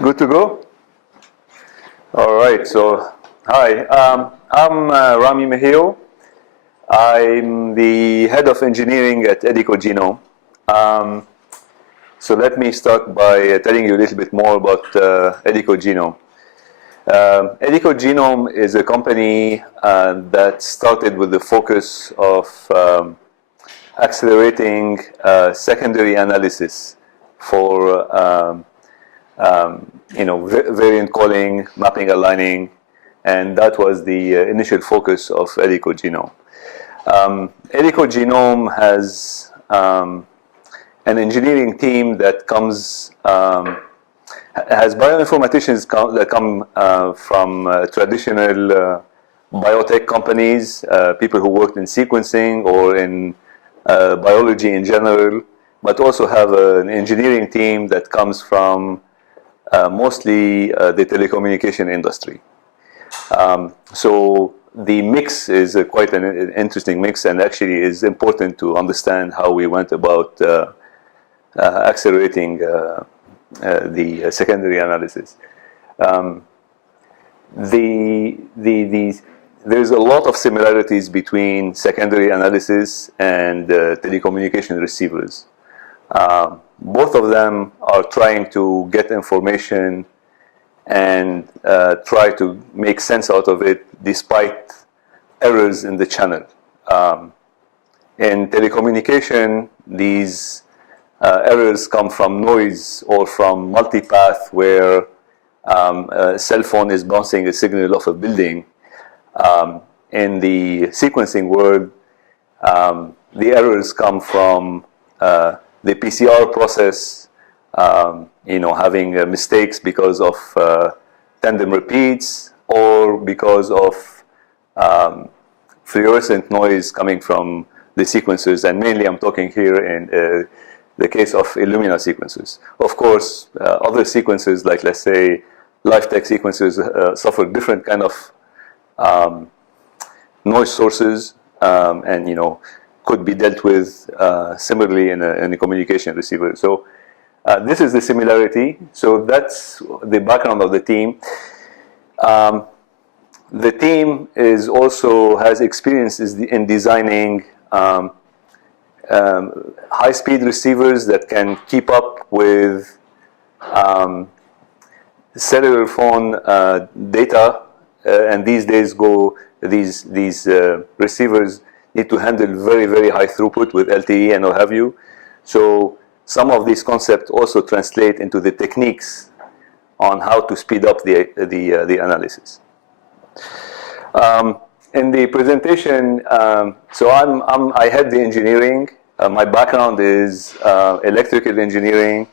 Good to go? All right, so hi, I'm Rami Mehio. I'm the head of engineering at Edico Genome. So let me start by telling you a little bit more about Edico Genome. Edico Genome is a company that started with the focus of accelerating secondary analysis for variant calling, mapping, aligning, and that was the initial focus of Edico Genome. Edico Genome has an engineering team that has bioinformaticians that come from traditional biotech companies, people who worked in sequencing or in biology in general, but also have an engineering team that comes from mostly the telecommunication industry. So the mix is quite an interesting mix, and actually is important to understand how we went about accelerating the secondary analysis. There's a lot of similarities between secondary analysis and telecommunication receivers. Both of them are trying to get information and try to make sense out of it despite errors in the channel. In telecommunication, these errors come from noise or from multipath, where a cell phone is bouncing a signal off a building. In the sequencing world, the errors come from the PCR process, having mistakes because of tandem repeats or because of fluorescent noise coming from the sequencers, and mainly I'm talking here in the case of Illumina sequencers. Of course, other sequencers, like let's say LifeTech sequencers, suffer different kind of noise sources, and could be dealt with similarly in a communication receiver. So this is the similarity. So that's the background of the team. The team has experience in designing high-speed receivers that can keep up with cellular phone data, and these days these receivers need to handle very, very high throughput with LTE and what have you. So some of these concepts also translate into the techniques on how to speed up the analysis. In the presentation, so I head the engineering. My background is electrical engineering.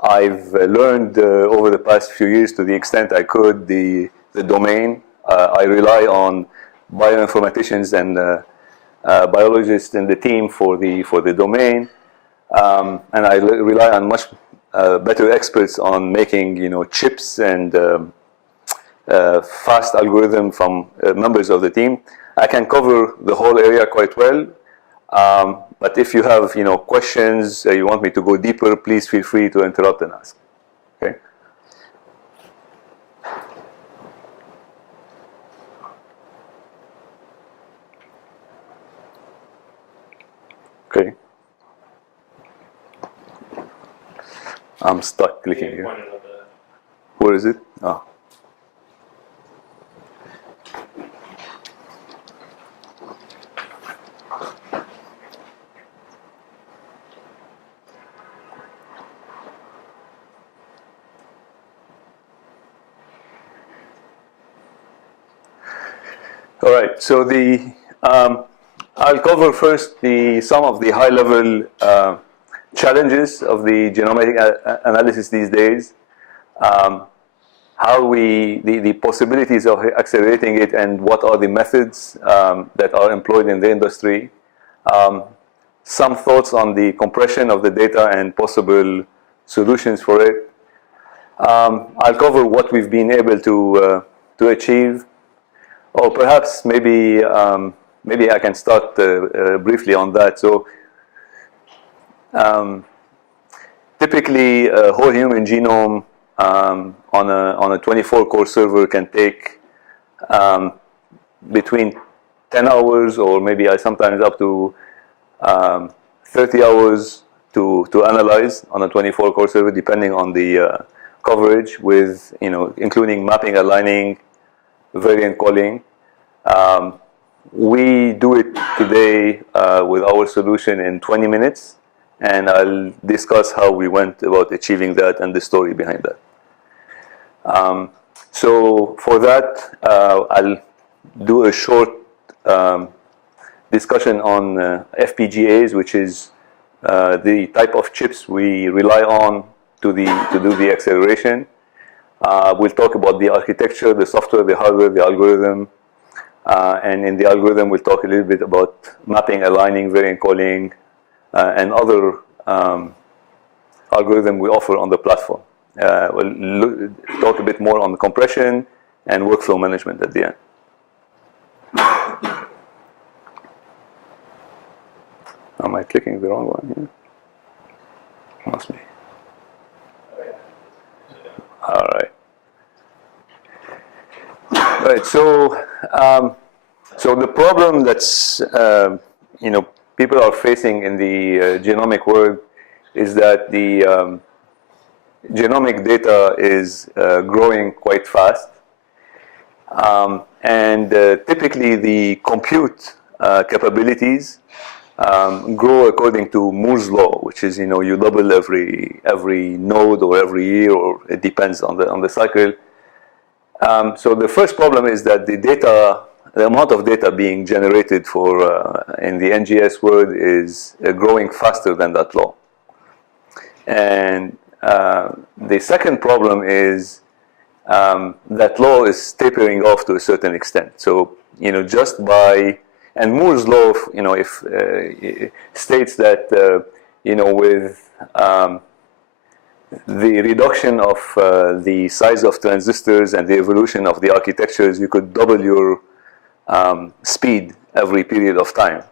I've learned over the past few years, to the extent I could, the domain. I rely on bioinformaticians and biologists in the team for the domain, and I rely on much better experts on making chips and fast algorithm from members of the team. I can cover the whole area quite well, but if you have questions, you want me to go deeper, please feel free to interrupt and ask. Okay. Okay. I'm stuck clicking here. Where is it? Oh. All right. So I'll cover first some of the high-level challenges of the genomic analysis these days, how the possibilities of accelerating it, and what are the methods that are employed in the industry. Some thoughts on the compression of the data and possible solutions for it. I'll cover what we've been able to achieve, or perhaps maybe I can start briefly on that. So typically, a whole human genome on a 24-core server can take between 10 hours or maybe sometimes up to 30 hours to analyze on a 24-core server, depending on the coverage, with including mapping, aligning, variant calling. We do it today with our solution in 20 minutes, and I'll discuss how we went about achieving that and the story behind that. So for that, I'll do a short discussion on FPGAs, which is the type of chips we rely on to do the acceleration. We'll talk about the architecture, the software, the hardware, the algorithm. And in the algorithm, we'll talk a little bit about mapping, aligning, variant calling, and other algorithm we offer on the platform. We'll talk a bit more on the compression and workflow management at the end. Am I clicking the wrong one here? Must be. All right. Right. So the problem that's people are facing in the genomic world is that the genomic data is growing quite fast, and typically the compute capabilities grow according to Moore's law, which is you double every node or every year, or it depends on the cycle. So the first problem is that the amount of data being generated in the NGS world is growing faster than that law. And the second problem is that law is tapering off to a certain extent. So just by, and Moore's law, states that with the reduction of the size of transistors and the evolution of the architectures, you could double your speed every period of time.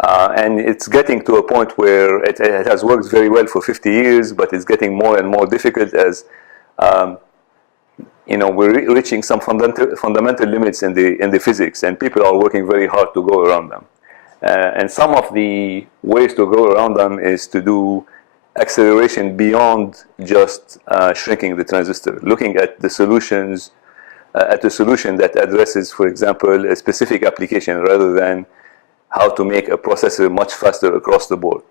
And it's getting to a point where it has worked very well for 50 years, but it's getting more and more difficult as we're reaching some fundamental limits in the physics, and people are working very hard to go around them. And some of the ways to go around them is to do acceleration beyond just shrinking the transistor, looking at the solutions, at a solution that addresses, for example, a specific application rather than how to make a processor much faster across the board.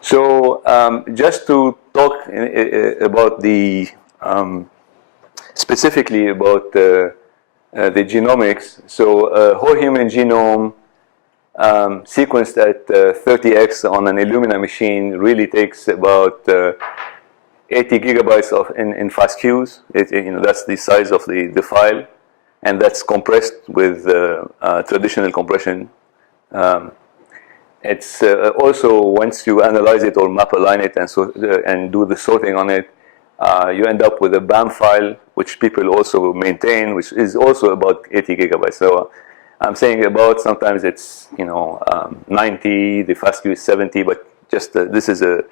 So just to talk about specifically about the genomics, so a whole human genome sequenced at 30x on an Illumina machine really takes about 80 gigabytes in fast queues. That's the size of the file, and that's compressed with traditional compression. It's also, once you analyze it or map align it and do the sorting on it, you end up with a BAM file, which people also maintain, which is also about 80 gigabytes. So I'm saying about, sometimes it's 90, the fast queue is 70, but just this is the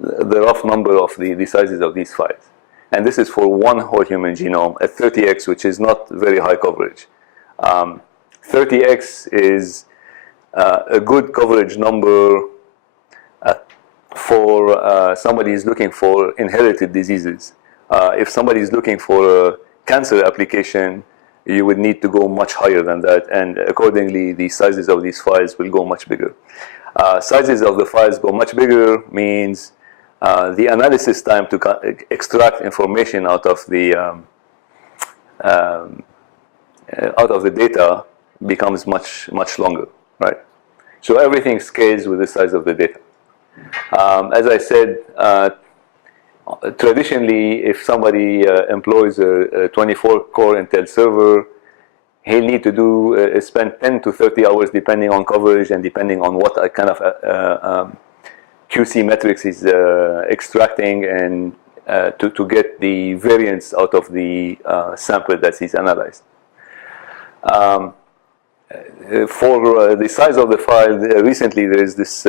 rough number of the sizes of these files. And this is for one whole human genome at 30x, which is not very high coverage. 30x is a good coverage number for somebody who's looking for inherited diseases. If somebody is looking for a cancer application, you would need to go much higher than that, and accordingly the sizes of these files will go much bigger. Sizes of the files go much bigger means the analysis time to extract information out of the data becomes much longer, right? So everything scales with the size of the data. As I said, traditionally, if somebody employs a 24-core Intel server, he'll need to spend 10 to 30 hours depending on coverage and depending on what kind of QC metrics he's extracting, and to get the variance out of the sample that he's analyzed. For the size of the file, recently there is this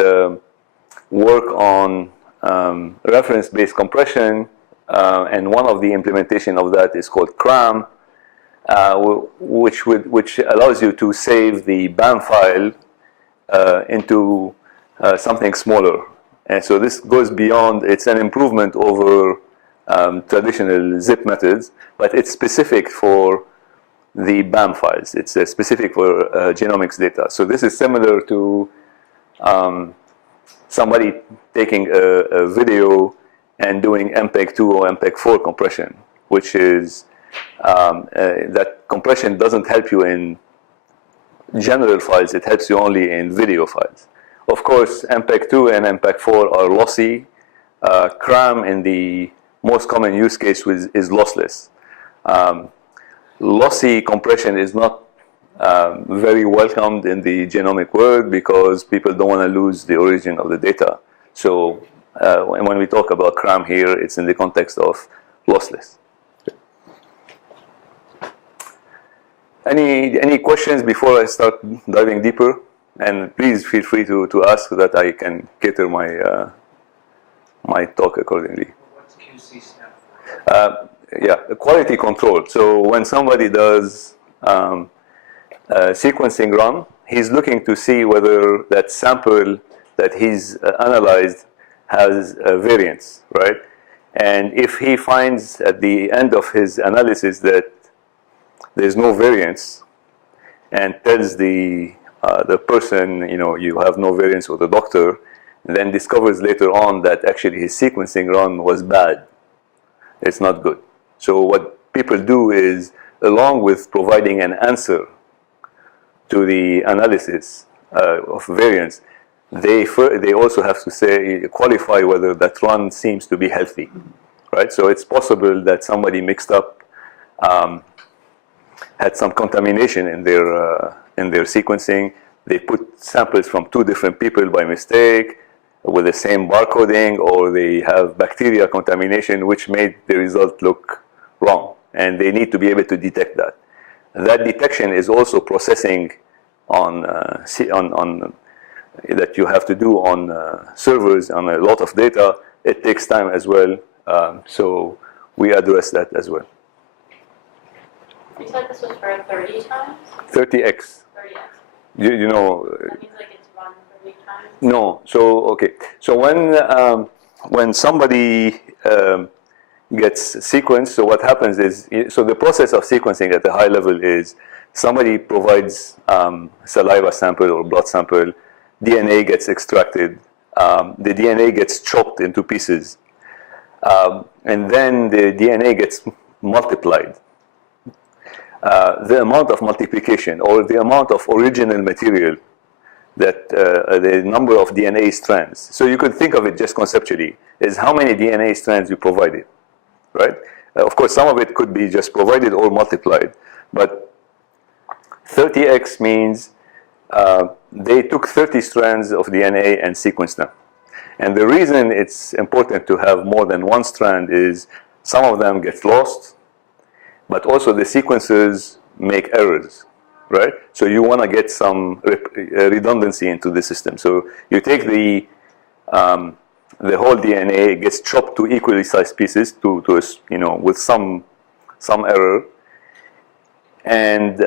work on reference-based compression, and one of the implementation of that is called CRAM, which allows you to save the BAM file into something smaller. And so this goes beyond, it's an improvement over traditional zip methods, but it's specific for the BAM files. It's specific for genomics data. So this is similar to somebody taking a video and doing MPEG-2 or MPEG-4 compression, which is that compression doesn't help you in general files, it helps you only in video files. Of course, MPEG-2 and MPEG-4 are lossy. CRAM in the most common use case is lossless. Lossy compression is not very welcomed in the genomic world because people don't want to lose the origin of the data. So when we talk about CRAM here, it's in the context of lossless. Any questions before I start diving deeper? And please feel free to ask so that I can cater my my talk accordingly. What's QC stand for? Yeah, quality control. So when somebody does a sequencing run, he's looking to see whether that sample that he's analyzed has variance, right? And if he finds at the end of his analysis that there's no variance, and tells the person, you know, you have no variance, or the doctor, then discovers later on that actually his sequencing run was bad. It's not good. So what people do is, along with providing an answer to the analysis of variance, they also have to say, qualify whether that run seems to be healthy, right? So it's possible that somebody mixed up, had some contamination in their sequencing. They put samples from 2 different people by mistake with the same barcoding, or they have bacteria contamination, which made the result look wrong. And they need to be able to detect that. And that detection is also processing on that you have to do on servers on a lot of data. It takes time as well. So we address that as well. You said this was for 30 times? 30x. 30x. You know. That means like it's run 30 times? No. So okay. So when somebody gets sequenced, so what happens is, so the process of sequencing at a high level is somebody provides saliva sample or blood sample, DNA gets extracted, the DNA gets chopped into pieces, and then the DNA gets multiplied. The amount of multiplication, or the amount of original material, that the number of DNA strands. So you could think of it just conceptually, is how many DNA strands you provided, right? Of course, some of it could be just provided or multiplied, but 30x means they took 30 strands of DNA and sequenced them. And the reason it's important to have more than one strand is some of them get lost, but also the sequencers make errors, right? So you want to get some redundancy into the system. So you take the whole DNA, it gets chopped to equally sized pieces to you know, with some error, and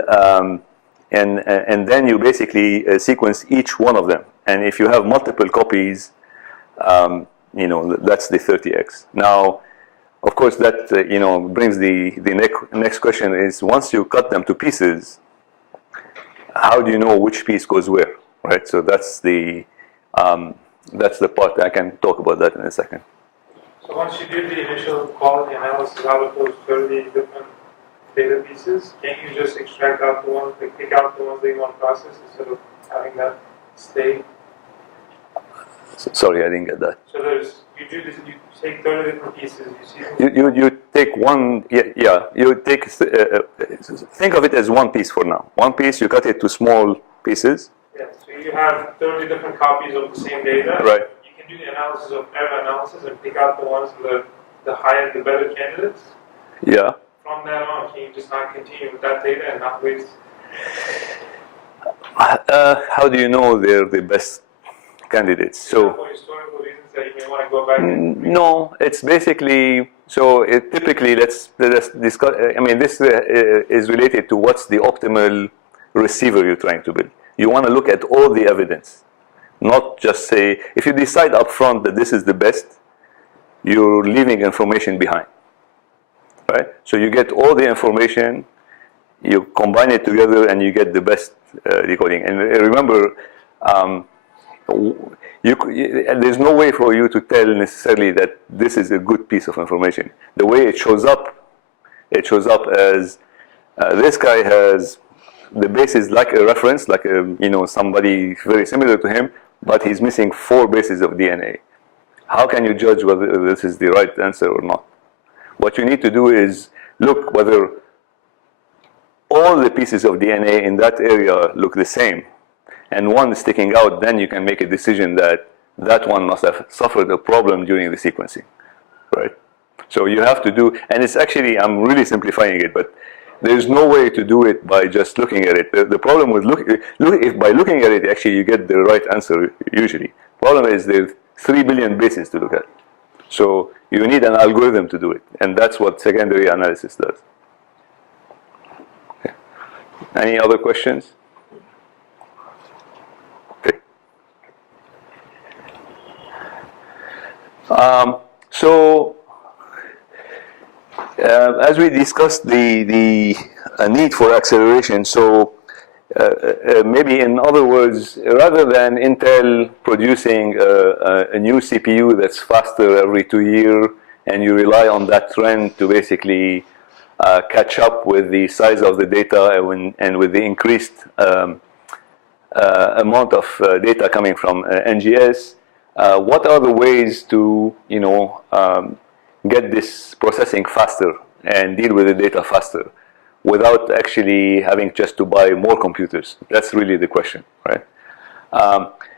then you basically sequence each one of them. And if you have multiple copies, you know, that's the 30x. Now, of course, that you know, brings the next question is, once you cut them to pieces, how do you know which piece goes where, right? So that's the part. I can talk about that in a second. So once you do the initial quality analysis out of those 30 different data pieces, can't you just extract out the ones, like pick out the ones that you want to process instead of having that stay? Sorry, I didn't get that. So you do this, you take 30 different pieces, you see You take one, yeah, you take, think of it as one piece for now. One piece, you cut it to small pieces. Yeah, so you have 30 different copies of the same data. Right. You can do the analysis of error analysis and pick out the ones that the higher, the better candidates. Yeah. From that on, can you just not continue with that data and not waste? How do you know they're the best candidates? So For historical reasons that you may want to go back and no, it's basically, so typically let's discuss, I mean, this is related to what's the optimal receiver you're trying to build. You want to look at all the evidence, not just say, if you decide up front that this is the best, you're leaving information behind, right? So you get all the information, you combine it together, and you get the best decoding. And remember, there's no way for you to tell necessarily that this is a good piece of information. The way it shows up as this guy has the base is like a reference, like somebody very similar to him, but he's missing 4 bases of DNA. How can you judge whether this is the right answer or not? What you need to do is look whether all the pieces of DNA in that area look the same, and one is sticking out. Then you can make a decision that that one must have suffered a problem during the sequencing, right? So you have to do, and it's actually, I'm really simplifying it, but there's no way to do it by just looking at it. The problem with if by looking at it, actually you get the right answer usually. Problem is there's 3 billion bases to look at. So you need an algorithm to do it, and that's what secondary analysis does. Okay. Any other questions? Okay. As we discussed the need for acceleration, so maybe in other words, rather than Intel producing a new CPU that's faster every 2 years, and you rely on that trend to basically catch up with the size of the data and with the increased amount of data coming from NGS, what are the ways to get this processing faster and deal with the data faster without actually having just to buy more computers? That's really the question, right?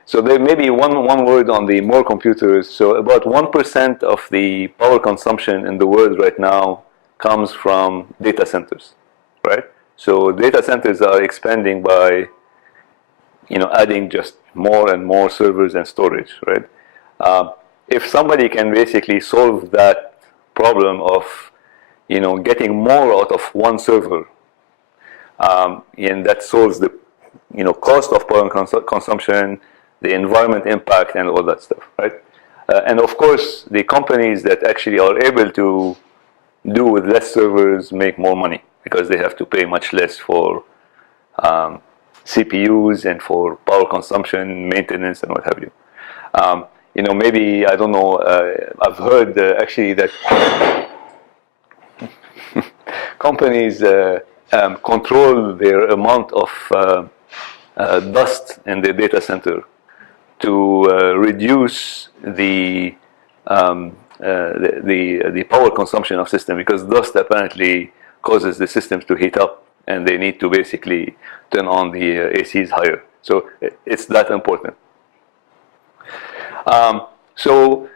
So there may be one word on the more computers. So about 1% of the power consumption in the world right now comes from data centers, right? So data centers are expanding by adding just more and more servers and storage, right? If somebody can basically solve that problem of getting more out of one server, and that solves the cost of power consumption, the environment impact, and all that stuff, right? And of course, the companies that actually are able to do with less servers make more money because they have to pay much less for CPUs and for power consumption, maintenance, and what have you. Maybe, I don't know, I've heard actually that companies control their amount of dust in the data center to reduce the power consumption of system, because dust apparently causes the systems to heat up, and they need to basically turn on the ACs higher. So it's that important. So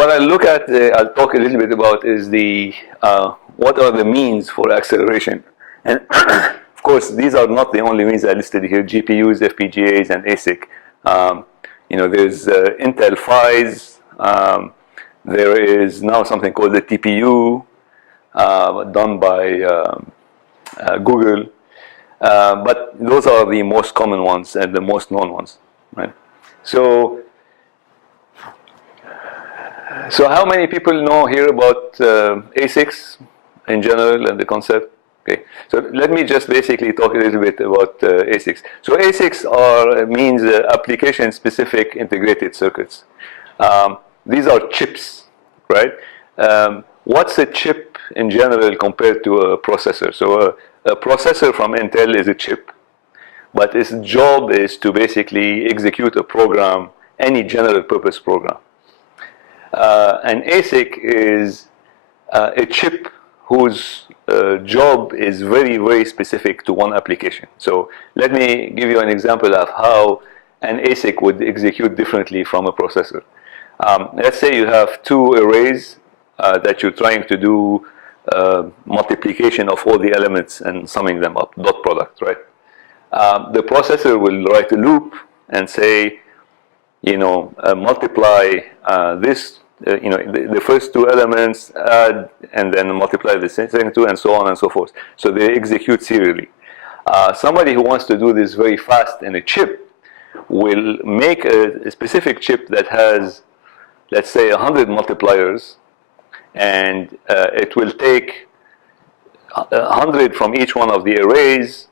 what I look at, I'll talk a little bit about is what are the means for acceleration. And of course, these are not the only means I listed here: GPUs, FPGAs, and ASIC. There's Intel PHYs. There is now something called the TPU, done by Google. But those are the most common ones and the most known ones, right? So how many people know here about ASICs in general and the concept? Okay, so let me just basically talk a little bit about ASICs. So ASICs means application-specific integrated circuits. These are chips, right? What's a chip in general compared to a processor? So a processor from Intel is a chip, but its job is to basically execute a program, any general purpose program. An ASIC is a chip whose job is very, very specific to one application. So let me give you an example of how an ASIC would execute differently from a processor. Let's say you have 2 arrays that you're trying to do multiplication of all the elements and summing them up, dot product, right? the processor will write a loop and say, multiply this, the first two elements, add, and then multiply the second two, and so on and so forth. So they execute serially. Somebody who wants to do this very fast in a chip will make a specific chip that has, let's say, 100 multipliers, and it will take 100 from each one of the arrays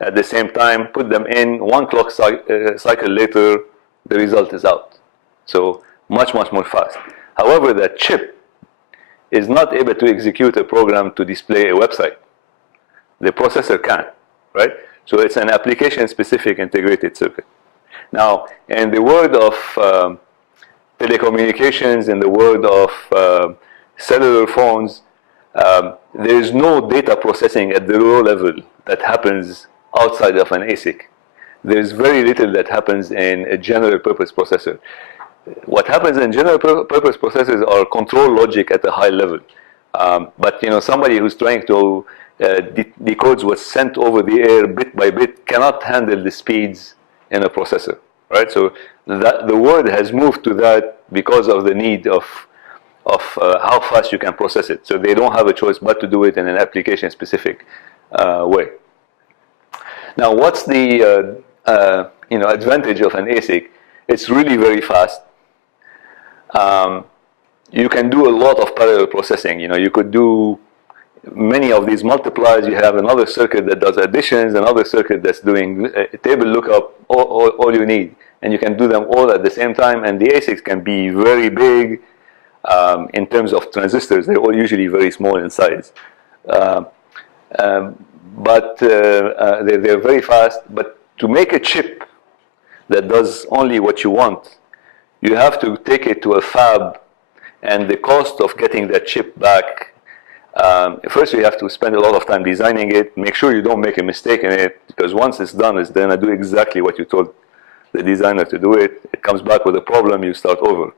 at the same time, put them in, one clock cycle later, the result is out. So much, much more fast. However, that chip is not able to execute a program to display a website. The processor can, right? So it's an application-specific integrated circuit. Now, in the world of telecommunications, in the world of cellular phones, there is no data processing at the low level that happens outside of an ASIC. There is very little that happens in a general purpose processor. What happens in general purpose processors are control logic at a high level. But somebody who's trying to decode what's sent over the air bit by bit cannot handle the speeds in a processor, right? So the world has moved to that because of the need of how fast you can process it. So they don't have a choice but to do it in an application-specific way. Now, what's the advantage of an ASIC? It's really very fast. You can do a lot of parallel processing. You could do many of these multiplies. You have another circuit that does additions, another circuit that's doing a table lookup, all you need. And you can do them all at the same time. And the ASICs can be very big in terms of transistors. They're all usually very small in size. But they're very fast. But to make a chip that does only what you want, you have to take it to a fab, and the cost of getting that chip back, first you have to spend a lot of time designing it, make sure you don't make a mistake in it, because once it's done, it's going to do exactly what you told the designer to do it. It comes back with a problem, you start over.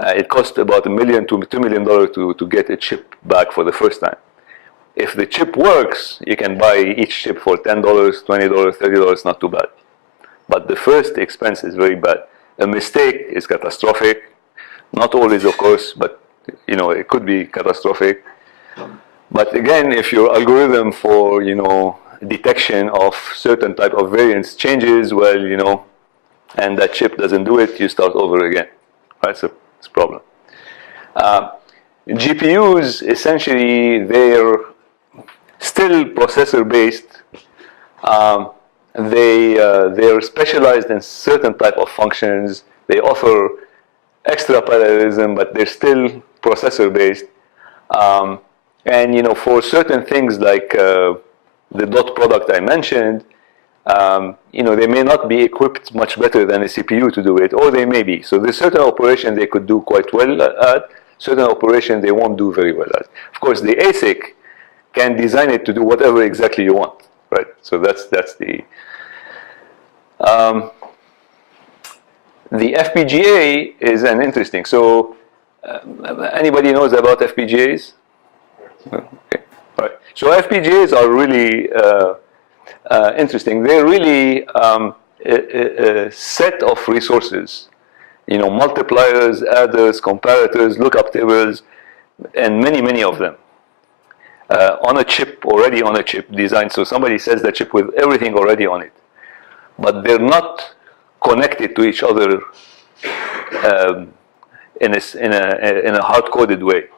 It costs about $1 million to $2 million to get a chip back for the first time. If the chip works, you can buy each chip for $10, $20, $30, not too bad. But the first expense is very bad. A mistake is catastrophic. Not always, of course, but it could be catastrophic. But again, if your algorithm for detection of certain type of variance changes, well, and that chip doesn't do it, you start over again. Right? So it's a problem. GPUs, essentially, they're still processor based. They're specialized in certain type of functions. They offer extra parallelism, but they're still processor based. And for certain things like the dot product I mentioned, they may not be equipped much better than a CPU to do it, or they may be. So there's certain operations they could do quite well at, certain operations they won't do very well at. Of course, the ASIC can design it to do whatever exactly you want, right? So that's the FPGA is an interesting. So anybody knows about FPGAs? Okay, all right. So FPGAs are really interesting. They're really a set of resources, multipliers, adders, comparators, lookup tables, and many of them on a chip, already on a chip designed. So somebody sells the chip with everything already on it, but they're not connected to each other in a hard-coded way.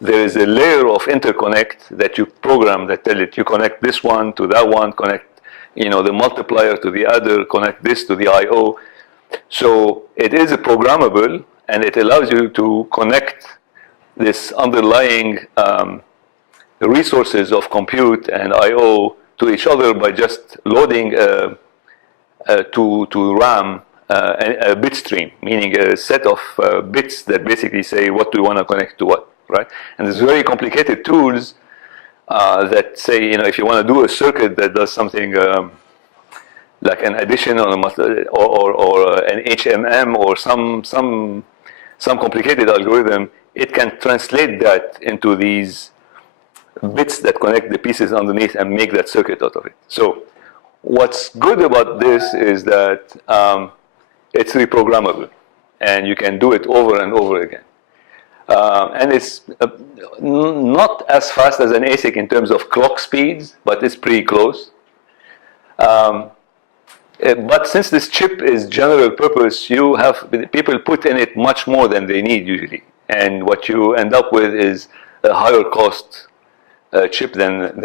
There is a layer of interconnect that you program that tell it you connect this one to that one, connect the multiplier to the adder, connect this to the I/O. So it is programmable, and it allows you to connect this underlying resources of compute and I/O to each other by just loading to RAM a bit stream, meaning a set of bits that basically say what do you want to connect to what, right? And there's very complicated tools that say, if you want to do a circuit that does something like an addition or an HMM or some complicated algorithm, it can translate that into these bits that connect the pieces underneath and make that circuit out of it. So what's good about this is that it's reprogrammable, and you can do it over and over again. And it's not as fast as an ASIC in terms of clock speeds, but it's pretty close. But since this chip is general purpose, you have people put in it much more than they need usually, and what you end up with is a higher cost chip than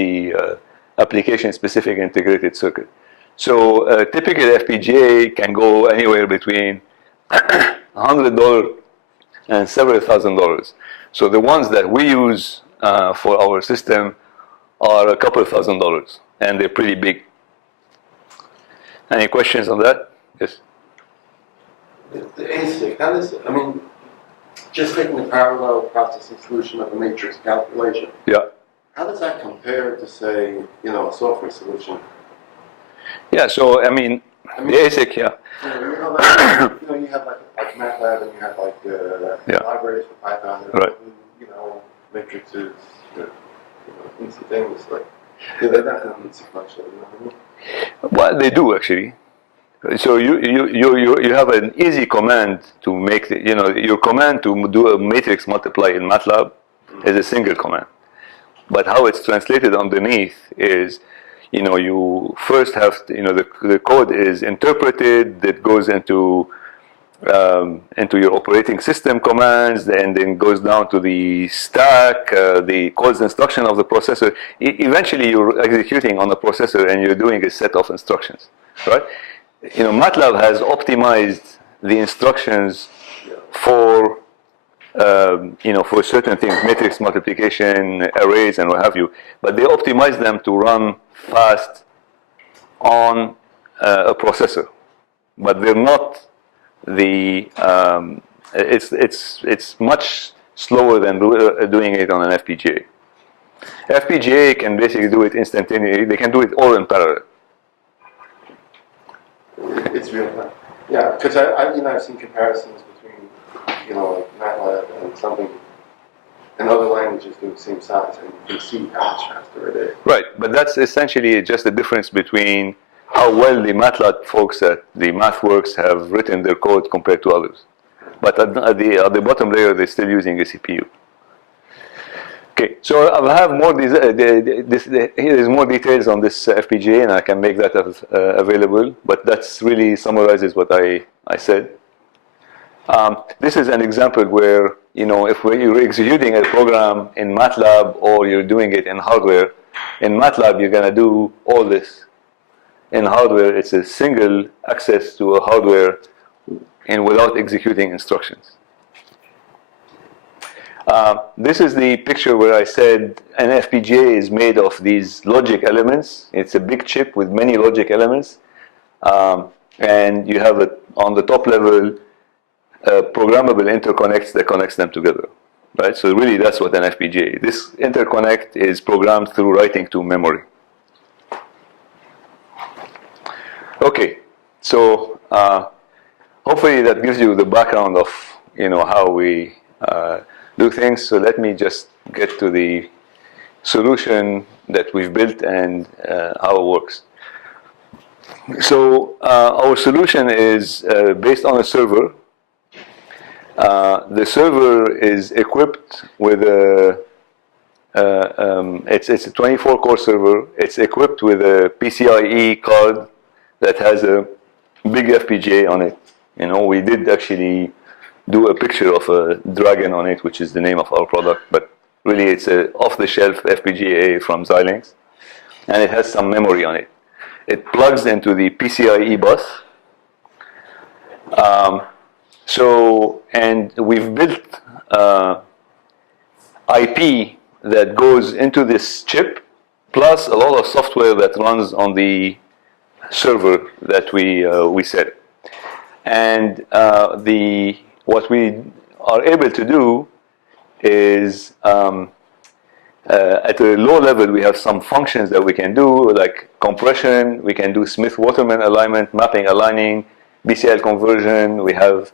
the application-specific integrated circuit. So a typical FPGA can go anywhere between $100 and several $1,000s. So the ones that we use for our system are a couple of $1,000s, and they're pretty big. Any questions on that? Yes. The ASIC, how does, I mean, just taking the parallel processing solution of a matrix calculation. Yeah. How does that compare to, say, you know, a software solution? Yeah. So I mean the ASIC, yeah. You have like MATLAB, and you have like libraries for Python. And right. You know, matrices, easy things like. They're not sequential. You know what I mean? Well, they do actually. So you have an easy command to make your command to do a matrix multiply in MATLAB is a single command. But how it's translated underneath is, you first have to, the code is interpreted, that goes into your operating system commands, and then goes down to the stack, the codes instruction of the processor. Eventually, you're executing on the processor, and you're doing a set of instructions, right? MATLAB has optimized the instructions for for certain things, matrix multiplication, arrays, and what have you. But they optimize them to run fast on a processor. But they're not it's much slower than doing it on an FPGA. FPGA can basically do it instantaneously. They can do it all in parallel. It's real time. Yeah, because I've seen comparisons between, like MATLAB and something, and other languages do the same size, and you can see how much faster it is. Right, but that's essentially just the difference between how well the MATLAB folks at the MathWorks have written their code compared to others. But at the bottom layer, they're still using a CPU. Okay, so I have more. Here's more details on this FPGA, and I can make that available. But that's really summarizes what I said. This is an example where if you're executing a program in MATLAB or you're doing it in hardware. In MATLAB, you're going to do all this. In hardware, it's a single access to a hardware, and without executing instructions. This is the picture where I said an FPGA is made of these logic elements. It's a big chip with many logic elements. And you have on the top level programmable interconnects that connects them together. Right? So really that's what an FPGA is. This interconnect is programmed through writing to memory. Okay, so hopefully that gives you the background of how we do things. So let me just get to the solution that we've built and how it works. So our solution is based on a server. The server is equipped with it's a 24-core server. It's equipped with a PCIe card that has a big FPGA on it. We did actually do a picture of a DRAGEN on it, which is the name of our product, but really it's a off-the-shelf FPGA from Xilinx, and it has some memory on it. It plugs into the PCIe bus. And we've built IP that goes into this chip, plus a lot of software that runs on the server that we set. And what we are able to do is at a low level, we have some functions that we can do, like compression. We can do Smith-Waterman alignment, mapping, aligning, BCL conversion. We have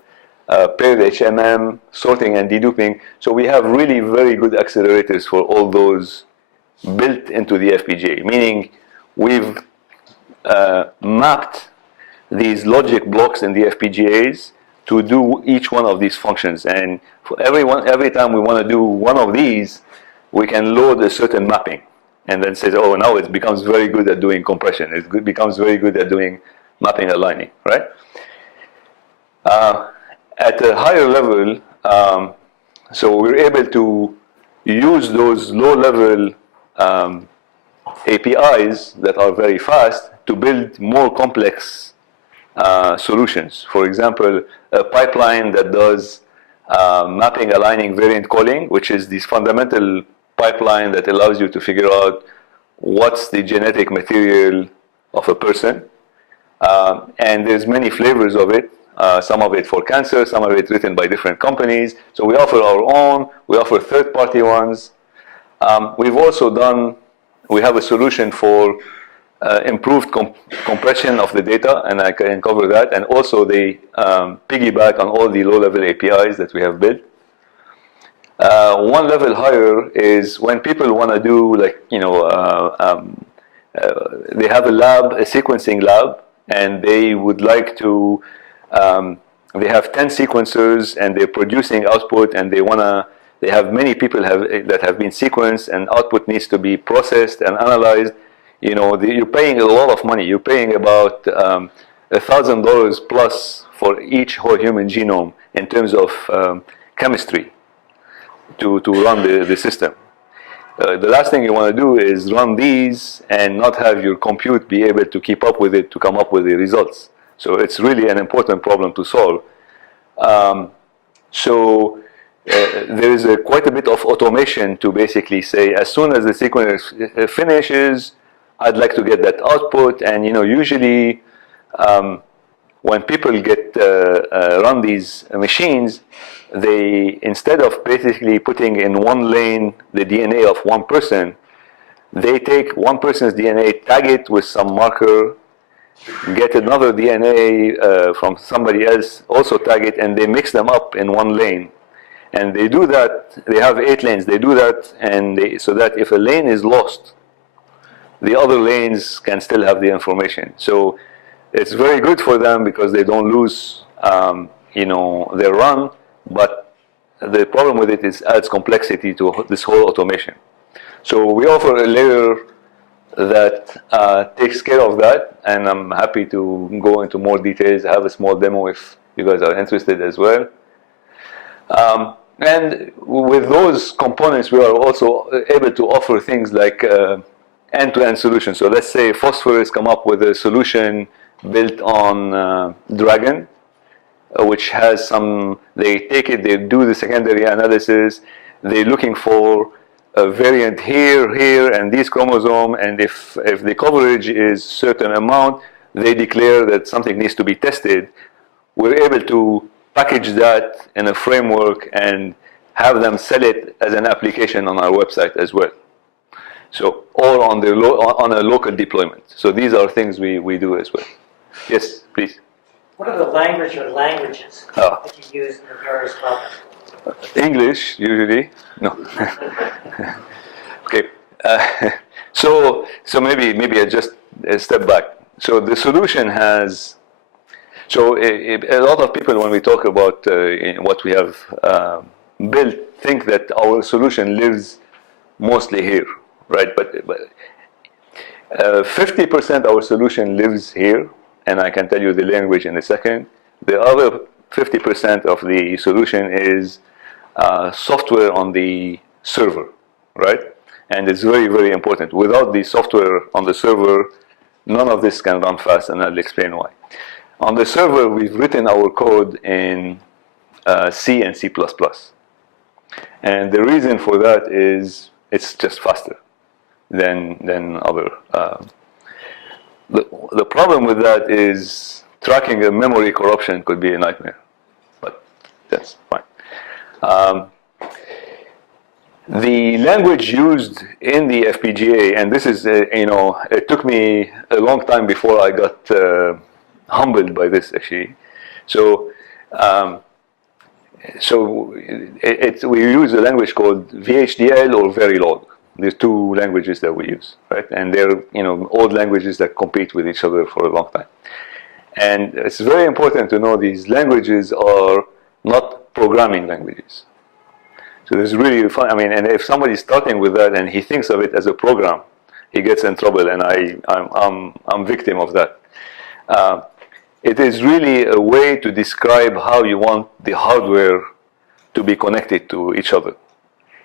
paired HMM, sorting and deduping. So we have really very good accelerators for all those built into the FPGA, meaning we've mapped these logic blocks in the FPGAs to do each one of these functions. And for every time we want to do one of these, we can load a certain mapping. And then says, oh, now it becomes very good at doing compression. It becomes very good at doing mapping aligning, right? At a higher level, so we're able to use those low-level APIs that are very fast to build more complex solutions. For example, a pipeline that does mapping, aligning, variant calling, which is this fundamental pipeline that allows you to figure out what's the genetic material of a person. And there's many flavors of it. Some of it for cancer, some of it written by different companies. So we offer our own, we offer third-party ones. We've also done, we have a solution for improved compression of the data, and I can cover that. And also they piggyback on all the low-level APIs that we have built. One level higher is when people want to do, like, you know, they have a lab, a sequencing lab, and they would like to, they have 10 sequencers and they're producing output, and they have many people that have been sequenced, and output needs to be processed and analyzed. You know, you're paying a lot of money. You're paying about $1,000 plus for each whole human genome in terms of chemistry to run the system. The last thing you want to do is run these and not have your compute be able to keep up with it to come up with the results. So it's really an important problem to solve. There is quite a bit of automation to basically say, as soon as the sequence finishes, I'd like to get that output. And you know, usually when people run these machines, they, instead of basically putting in one lane the DNA of one person, they take one person's DNA, tag it with some marker, get another DNA from somebody else, also tag it, and they mix them up in one lane. And they do that, they have 8 lanes, they do that, and so that if a lane is lost, the other lanes can still have the information. So it's very good for them because they don't lose you know, their run, but the problem with it is adds complexity to this whole automation. So we offer a layer that takes care of that, and I'm happy to go into more details. I have a small demo if you guys are interested as well. And with those components, we are also able to offer things like end-to-end solutions. So let's say Phosphorus come up with a solution built on DRAGEN, which has some, they take it, they do the secondary analysis, they're looking for a variant here, and this chromosome, and if the coverage is certain amount, they declare that something needs to be tested. We're able to package that in a framework and have them sell it as an application on our website as well. So, or on a local deployment. So these are things we do as well. Yes, please. What are the languages that you use in the various problems? English, usually. No. Okay. So maybe I just step back. So the solution has. So a lot of people, when we talk about what we have built, think that our solution lives mostly here, right? But 50% our solution lives here, and I can tell you the language in a second. The other 50% of the solution is software on the server, right? And it's very, very important. Without the software on the server, none of this can run fast, and I'll explain why. On the server, we've written our code in C and C++. And the reason for that is it's just faster than other. The problem with that is tracking a memory corruption could be a nightmare, but that's fine. The language used in the FPGA, and this is, you know, it took me a long time before I got humbled by this, actually. So, we use a language called VHDL or Verilog. There are two languages that we use, right? And they're old languages that compete with each other for a long time. And it's very important to know these languages are not programming languages. So this is really fun. I mean, and if somebody's starting with that and he thinks of it as a program, he gets in trouble, and I'm victim of that. It is really a way to describe how you want the hardware to be connected to each other.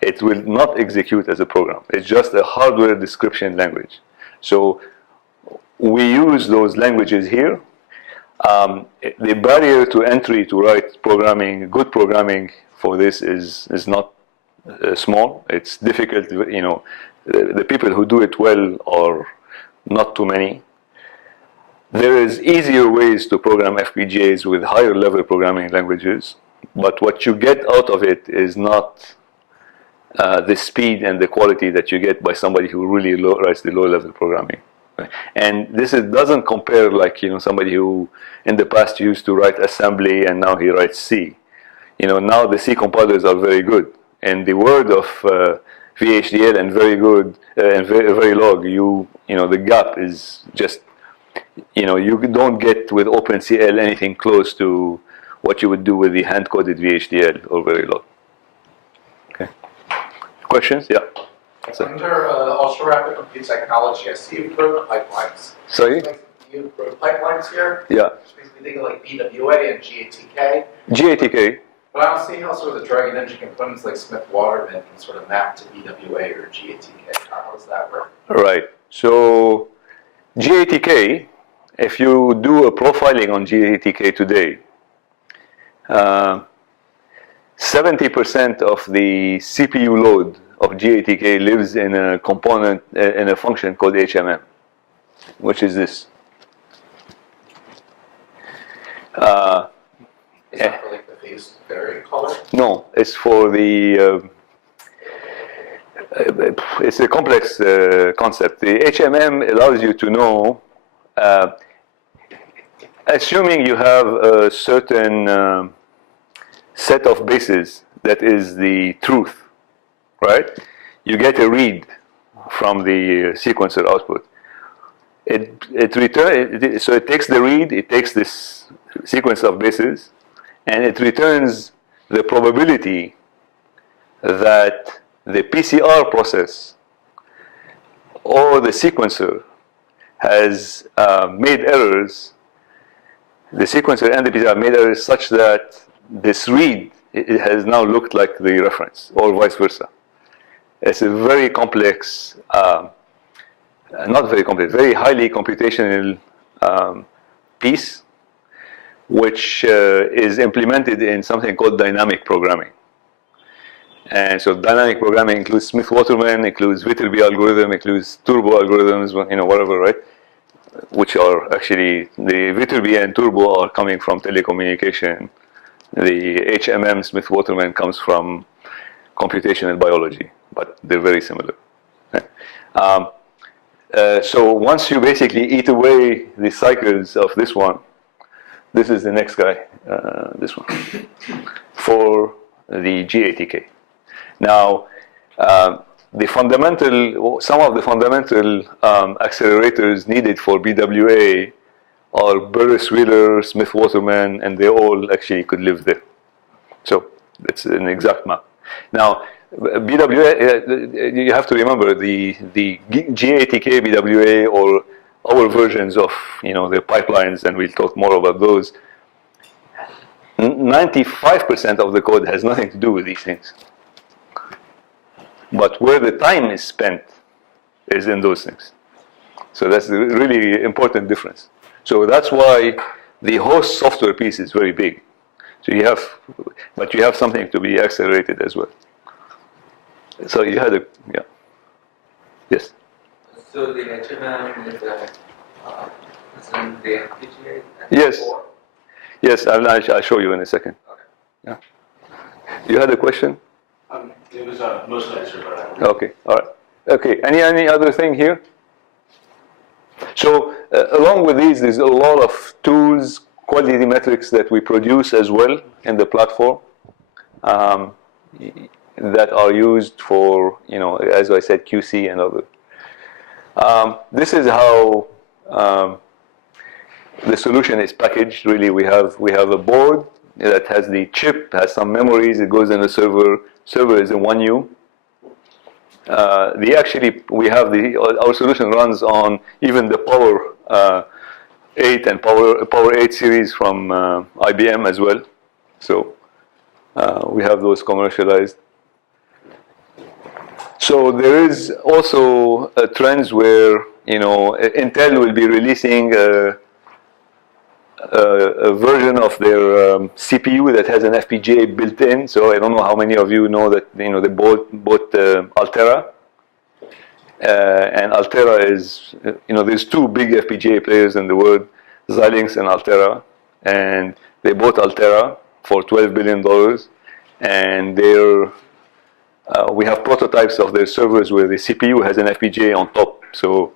It will not execute as a program. It's just a hardware description language. So we use those languages here. The barrier to entry to write programming, good programming for this is not small. It's difficult. The people who do it well are not too many. There is easier ways to program FPGAs with higher level programming languages, but what you get out of it is not the speed and the quality that you get by somebody who really writes the low level programming. And this doesn't compare like somebody who in the past used to write assembly and now he writes C. Now the C compilers are very good. In the world of VHDL and very good and very log, the gap is just you don't get with OpenCL anything close to what you would do with the hand-coded VHDL or very log. Okay. Questions? Yeah. Under ultra-rapid compute technology, I see you've wrote pipelines. Sorry? You wrote pipelines here? Yeah. Which makes me think of like BWA and GATK. GATK. But I don't see how sort of the DRAGEN engine components like Smith-Waterman can sort of map to BWA or GATK. How does that work? Right. So GATK, if you do a profiling on GATK today, 70% of the CPU load of GATK lives in a component, in a function called HMM, which is this. Is that for like the phase variant color? No, it's for the, it's a complex concept. The HMM allows you to know, assuming you have a certain set of bases that is the truth, right? You get a read from the sequencer output. So it takes the read, it takes this sequence of bases, and it returns the probability that the PCR process or the sequencer has made errors. The sequencer and the PCR made errors such that this read it has now looked like the reference, or vice versa. It's a very complex, not very complex, very highly computational piece, which is implemented in something called dynamic programming. And so dynamic programming includes Smith-Waterman, includes Viterbi algorithm, includes turbo algorithms, whatever, right? Which are actually, the Viterbi and turbo are coming from telecommunication. The HMM Smith-Waterman comes from computational biology, but they're very similar. So once you basically eat away the cycles of this one, this is the next guy, this one, for the GATK. Now, some of the fundamental accelerators needed for BWA are Burris-Wheeler, Smith-Waterman, and they all actually could live there. So it's an exact map. Now, BWA, you have to remember the GATK BWA or our versions of the pipelines, and we'll talk more about those. 95% of the code has nothing to do with these things. But where the time is spent is in those things. So that's a really important difference. So that's why the host software piece is very big. So but you have something to be accelerated as well. So you had yes. So the HMM is in the FPGA? Yes. Yes, I'll show you in a second. Okay. Yeah. You had a question? It was mostly answered, but I don't Okay, all right. Okay, any other thing here? So along with these, there's a lot of tools, quality metrics that we produce as well in the platform. that are used for, as I said, QC and other. This is how the solution is packaged. Really, we have a board that has the chip, has some memories. It goes in the server. Server is in 1U. Our solution runs on even the Power 8 and Power 8 series from IBM as well. So we have those commercialized. So there is also trends where Intel will be releasing a version of their CPU that has an FPGA built in. So I don't know how many of you know that they bought Altera. And Altera is, there's two big FPGA players in the world, Xilinx and Altera, and they bought Altera for $12 billion, and we have prototypes of their servers where the CPU has an FPGA on top, so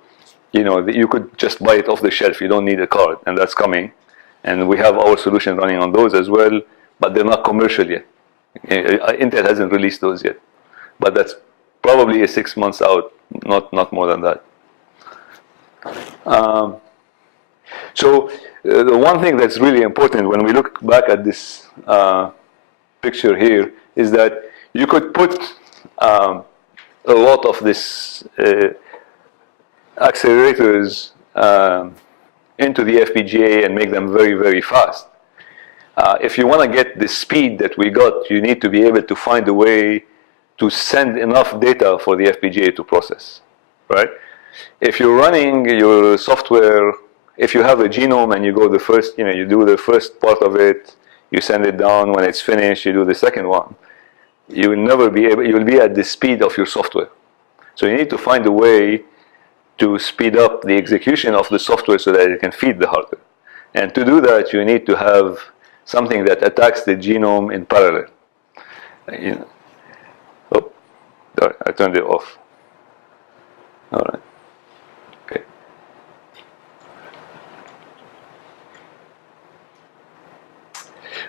you could just buy it off the shelf. You don't need a card, and that's coming, and we have our solution running on those as well, but they're not commercial yet. Intel hasn't released those yet, but that's probably 6 months out. Not more than that. So the one thing that's really important when we look back at this picture here is that you could put a lot of this accelerators into the FPGA and make them very, very fast. If you want to get the speed that we got, you need to be able to find a way to send enough data for the FPGA to process, right? If you're running your software, if you have a genome and you go the first, you do the first part of it, you send it down. When it's finished, you do the second one. You will never be able. You will be at the speed of your software. So you need to find a way to speed up the execution of the software so that it can feed the hardware. And to do that, you need to have something that attacks the genome in parallel. I turned it off. All right. Okay.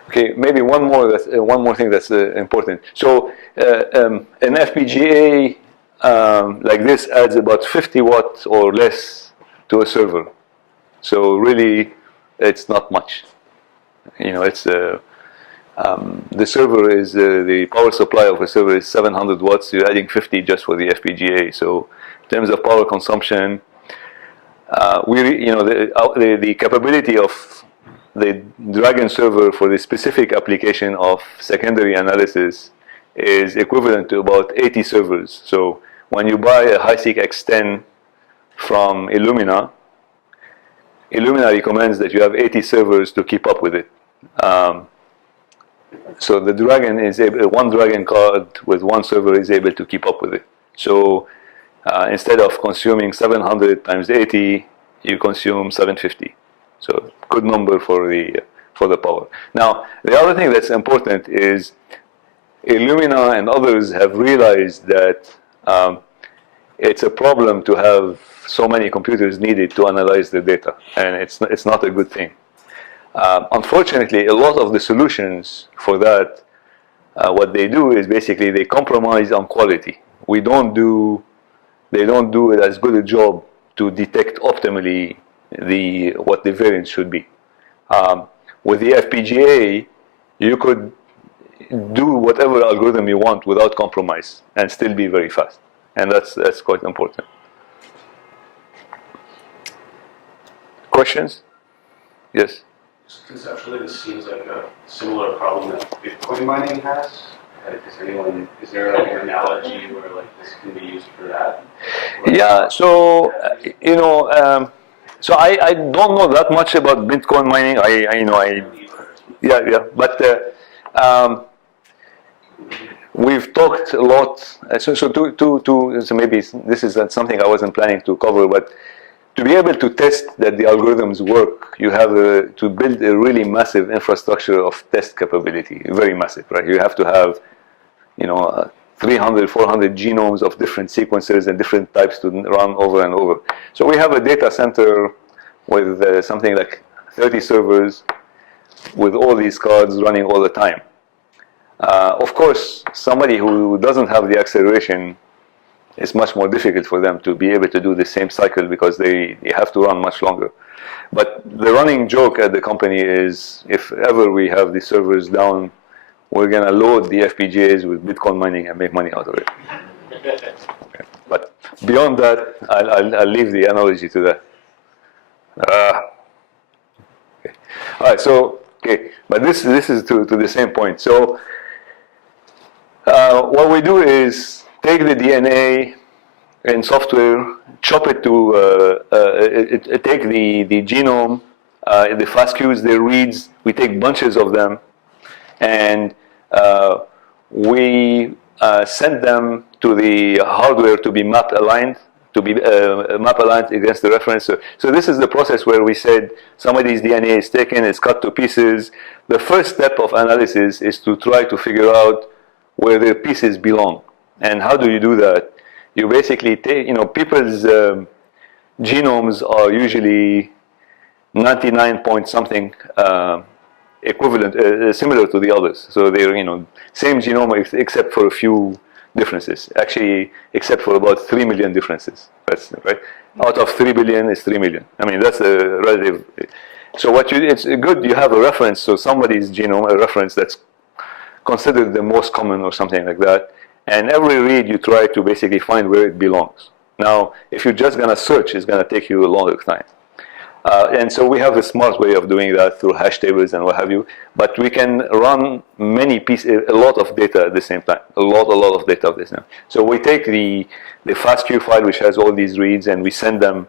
Okay. Maybe one more thing that's important. So an FPGA like this adds about 50 watts or less to a server. So really, it's not much. It's the server is the power supply of a server is 700 watts. You're adding 50 just for the FPGA. So in terms of power consumption, the capability of the DRAGEN server for the specific application of secondary analysis is equivalent to about 80 servers. So when you buy a HiSeq X10 from Illumina recommends that you have 80 servers to keep up with it. So the DRAGEN is one DRAGEN card with one server is able to keep up with it. So instead of consuming 700 times 80, you consume 750. So good number for the power. Now the other thing that's important is Illumina and others have realized that it's a problem to have so many computers needed to analyze the data, and it's not a good thing. Unfortunately, a lot of the solutions for that, what they do is basically they compromise on quality. They don't do it as good a job to detect optimally what the variance should be. With the FPGA, you could do whatever algorithm you want without compromise and still be very fast, and that's quite important. Questions? Yes. Conceptually, this seems like a similar problem that Bitcoin mining has. Is there like an analogy where like this can be used for that? Yeah. So so I don't know that much about Bitcoin mining. But we've talked a lot. So maybe this is something I wasn't planning to cover, but to be able to test that the algorithms work, you have to build a really massive infrastructure of test capability, very massive, right? You have to have, 300, 400 genomes of different sequences and different types to run over and over. So we have a data center with something like 30 servers with all these cards running all the time. Of course, somebody who doesn't have the acceleration, it's much more difficult for them to be able to do the same cycle because they have to run much longer. But the running joke at the company is if ever we have the servers down, we're going to load the FPGAs with Bitcoin mining and make money out of it. Okay. But beyond that, I'll leave the analogy to that. Okay. All right, so, okay, but this is to the same point. So what we do is take the DNA in software, chop it to, take the genome, the FASTQs, the reads, we take bunches of them, and we send them to the hardware to be map aligned, against the reference. So this is the process where we said somebody's DNA is taken, it's cut to pieces. The first step of analysis is to try to figure out where their pieces belong. And how do you do that? You basically take, people's genomes are usually 99 point something equivalent, similar to the others. So they're, same genome except for a few differences. Actually, except for about 3 million differences. That's right. Out of 3 billion is 3 million. I mean, that's a relative. So it's good you have a reference. So somebody's genome, a reference that's considered the most common or something like that. And every read you try to basically find where it belongs. Now, if you're just going to search, it's going to take you a longer time. And so we have a smart way of doing that through hash tables and what have you. But we can run many pieces, a lot of data at the same time. A lot of data at the same time. So we take the FASTQ file, which has all these reads, and we send them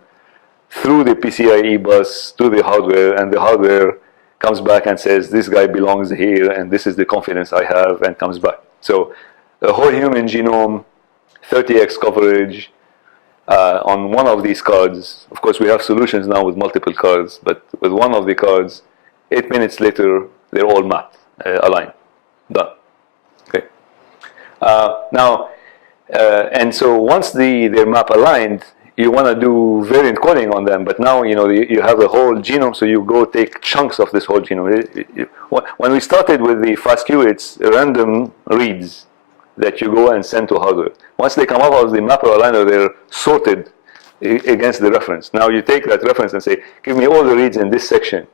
through the PCIe bus to the hardware, and the hardware comes back and says, this guy belongs here, and this is the confidence I have, and comes back. So the whole human genome, 30x coverage, on one of these cards. Of course, we have solutions now with multiple cards, but with one of the cards, 8 minutes later, they're all mapped, aligned, done. Okay. And so once they're map aligned, you want to do variant coding on them, but now you have a whole genome, so you go take chunks of this whole genome. When we started with the FASTQ, it's random reads that you go and send to hardware. Once they come up with the mapper aligner, they're sorted against the reference. Now you take that reference and say, give me all the reads in this section,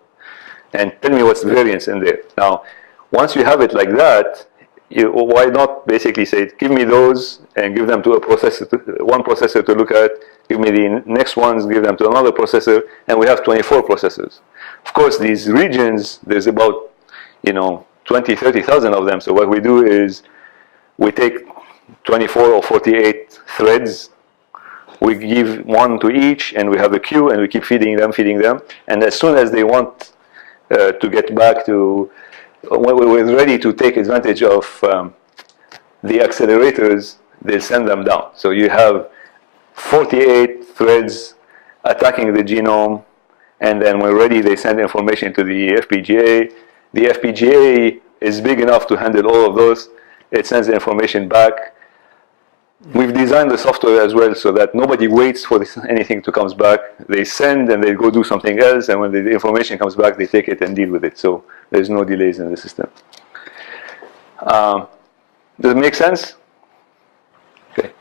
and tell me what's the variance in there. Now, once you have it like that, why not basically say, give me those and give them to one processor to look at, give me the next ones, give them to another processor, and we have 24 processors. Of course, these regions, there's about 20, 30,000 of them. So what we do is we take 24 or 48 threads, we give one to each, and we have a queue, and we keep feeding them, and as soon as they want to get back to, when we're ready to take advantage of the accelerators, they'll send them down. So you have 48 threads attacking the genome, and then when ready, they send information to the FPGA. The FPGA is big enough to handle all of those. It sends the information back. We've designed the software as well so that nobody waits for anything to come back. They send and they go do something else, and when the information comes back, they take it and deal with it. So there's no delays in the system. Does it make sense? Okay.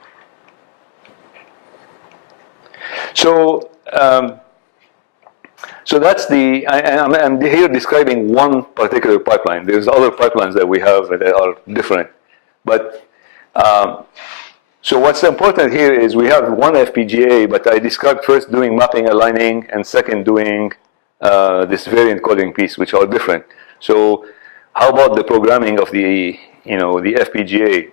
So, so that's I'm here describing one particular pipeline. There's other pipelines that we have that are different. But, so what's important here is we have one FPGA, but I described first doing mapping aligning, and second doing this variant coding piece, which are different. So how about the programming of the FPGA?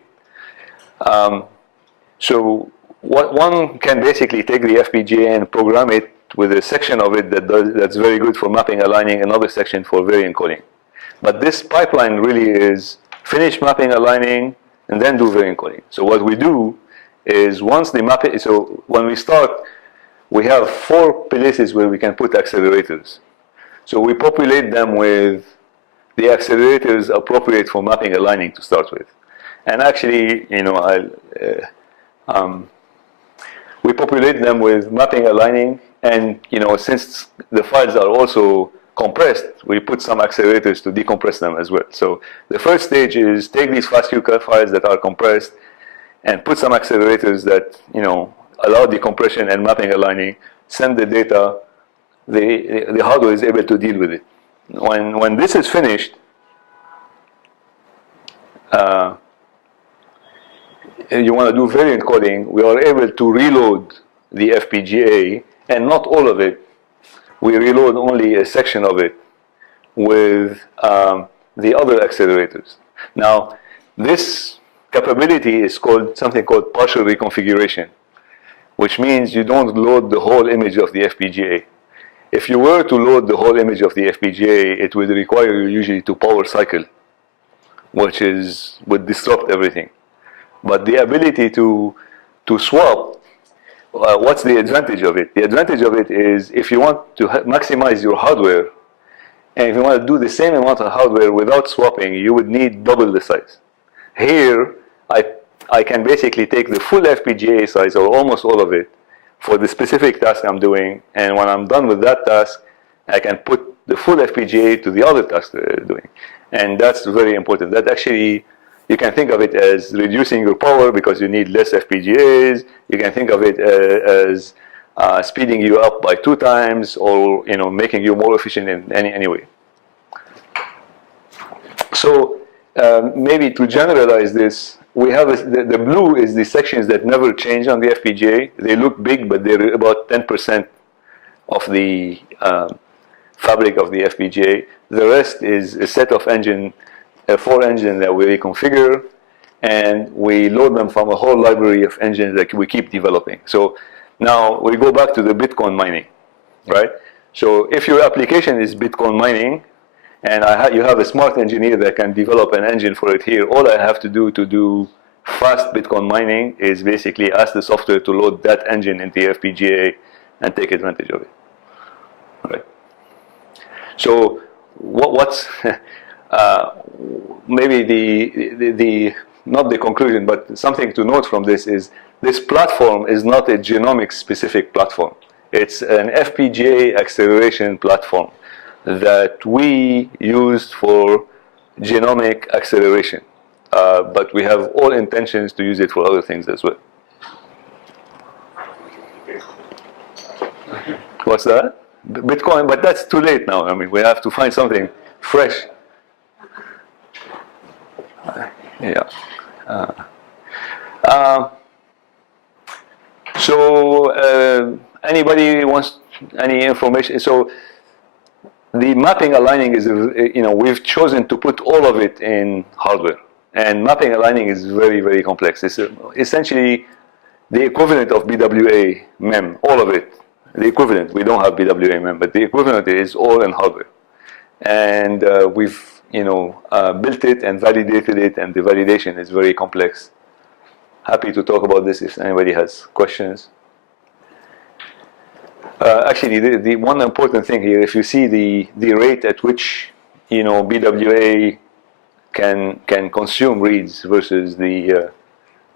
So what one can basically take the FPGA and program it with a section of it that's very good for mapping aligning, another section for variant coding. But this pipeline really is finish mapping aligning and then do variant coding. So what we do is once the mapping, so when we start, we have 4 places where we can put accelerators. So we populate them with the accelerators appropriate for mapping aligning to start with. And actually, we populate them with mapping aligning, and since the files are also compressed, we put some accelerators to decompress them as well. So the first stage is take these FASTQ files that are compressed and put some accelerators that allow decompression and mapping aligning, send the data, the hardware is able to deal with it. When this is finished, you want to do variant coding, we are able to reload the FPGA, and not all of it. We reload only a section of it with the other accelerators. Now, this capability is called something called partial reconfiguration, which means you don't load the whole image of the FPGA. If you were to load the whole image of the FPGA, it would require you usually to power cycle, which would disrupt everything. But the ability to swap, what's the advantage of it? The advantage of it is if you want to maximize your hardware, and if you want to do the same amount of hardware without swapping, you would need double the size. Here, I can basically take the full FPGA size, or almost all of it, for the specific task I'm doing, and when I'm done with that task, I can put the full FPGA to the other task that I'm doing. And that's very important. That actually, you can think of it as reducing your power because you need less FPGAs. You can think of it as speeding you up by 2 times, or making you more efficient in any way. So maybe to generalize this, we have the blue is the sections that never change on the FPGA. They look big, but they're about 10% of the fabric of the FPGA. The rest is a set of 4 engines that we reconfigure, and we load them from a whole library of engines that we keep developing. So now we go back to the Bitcoin mining, right? So if your application is Bitcoin mining, and you have a smart engineer that can develop an engine for it here, all I have to do fast Bitcoin mining is basically ask the software to load that engine into the FPGA and take advantage of it. Right. So what's maybe the not the conclusion, but something to note from this is this platform is not a genomics specific platform. It's an FPGA acceleration platform that we used for genomic acceleration, but we have all intentions to use it for other things as well. What's that? Bitcoin, but that's too late now. I mean, we have to find something fresh. Yeah. So anybody wants any information? So the mapping aligning is, we've chosen to put all of it in hardware. And mapping aligning is very, very complex. It's essentially the equivalent of BWA MEM, all of it. The equivalent, we don't have BWA MEM, but the equivalent is all in hardware. And we've, built it and validated it, and the validation is very complex. Happy to talk about this if anybody has questions. Actually, the one important thing here, if you see the rate at which BWA can consume reads versus the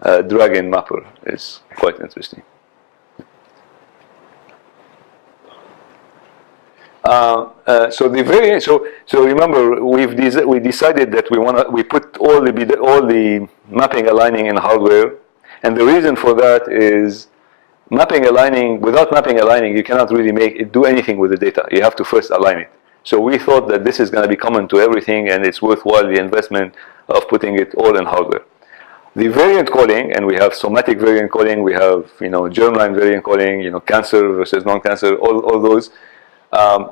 DRAGEN mapper, is quite interesting. So remember, we decided that we put all the mapping aligning in hardware, and the reason for that is mapping aligning. Without mapping aligning, you cannot really do anything with the data. You have to first align it. So we thought that this is going to be common to everything, and it's worthwhile the investment of putting it all in hardware. The variant calling, and we have somatic variant calling, we have germline variant calling, cancer versus non-cancer, all those.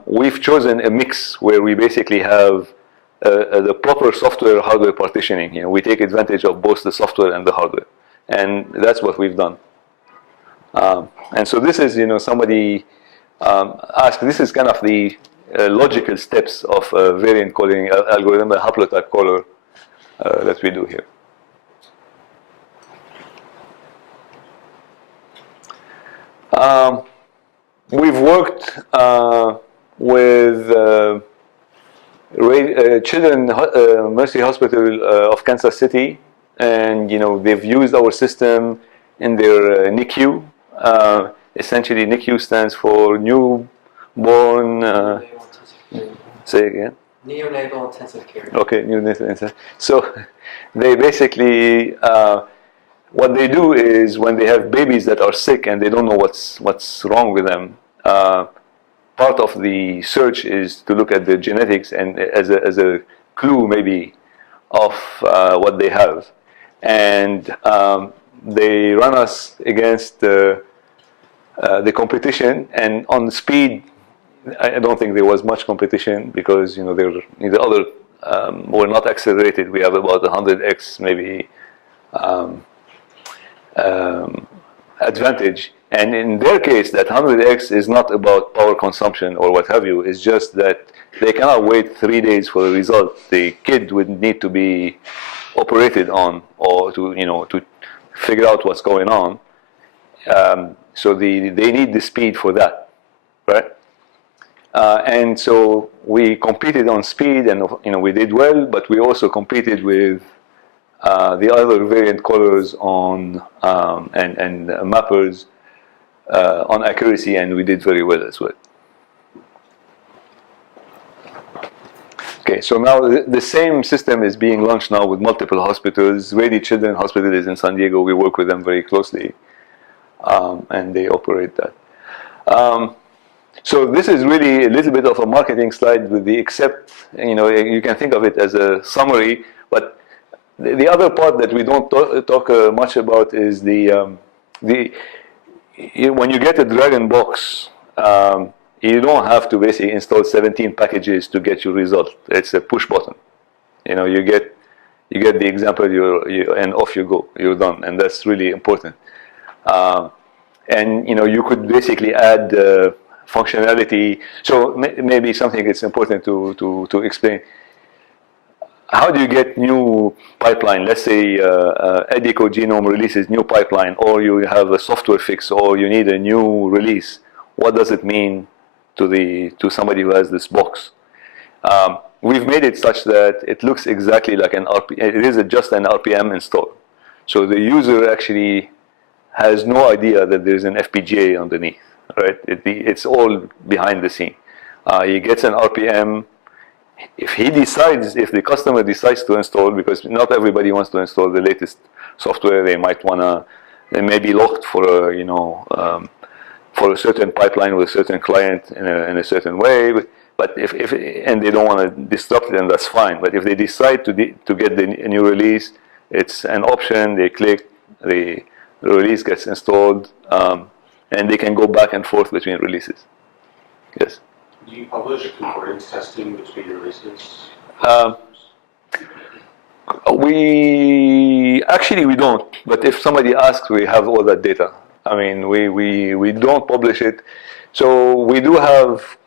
We've chosen a mix where we basically have the proper software-hardware partitioning. We take advantage of both the software and the hardware, and that's what we've done. And so this is, somebody asked. This is kind of the logical steps of a variant calling algorithm, a haplotype caller that we do here. We've worked with Children's Mercy Hospital of Kansas City, and they've used our system in their NICU. Essentially, NICU stands for newborn Say again. Neonatal intensive care. Okay, neonatal intensive. So they basically, what they do is when they have babies that are sick and they don't know what's wrong with them, part of the search is to look at the genetics and as a clue maybe of what they have. And they run us against the competition, and on speed, I don't think there was much competition because the other were not accelerated. We have about 100x maybe advantage, and in their case, that 100x is not about power consumption or what have you. It's just that they cannot wait 3 days for the result. The kid would need to be operated on or to figure out what's going on. So they need the speed for that, right? And so we competed on speed, and we did well, but we also competed with the other variant colors on and mappers on accuracy, and we did very well as well. Okay, so now the same system is being launched now with multiple hospitals. Rady Children's Hospital is in San Diego. We work with them very closely, and they operate that. So this is really a little bit of a marketing slide with the except, you can think of it as a summary, but the other part that we don't talk much about is when you get a DRAGEN box, you don't have to basically install 17 packages to get your result. It's a push button. You get the example, and off you go. You're done, and that's really important. And you could basically add functionality. So maybe something that's important to explain. How do you get new pipeline? Let's say Edico Genome releases new pipeline, or you have a software fix, or you need a new release. What does it mean to somebody who has this box? We've made it such that it looks exactly like an RPM. It is just an RPM install. So the user actually has no idea that there's an FPGA underneath, right? It's all behind the scene. He gets an RPM. If the customer decides to install, because not everybody wants to install the latest software, they may be locked for a certain pipeline with a certain client in a certain way. But and they don't want to disrupt it, then that's fine. But if they decide to get a new release, it's an option. They click, the release gets installed, and they can go back and forth between releases. Yes. Do you publish concordance testing between releases? We don't. But if somebody asks, we have all that data. I mean, we don't publish it. So we do have.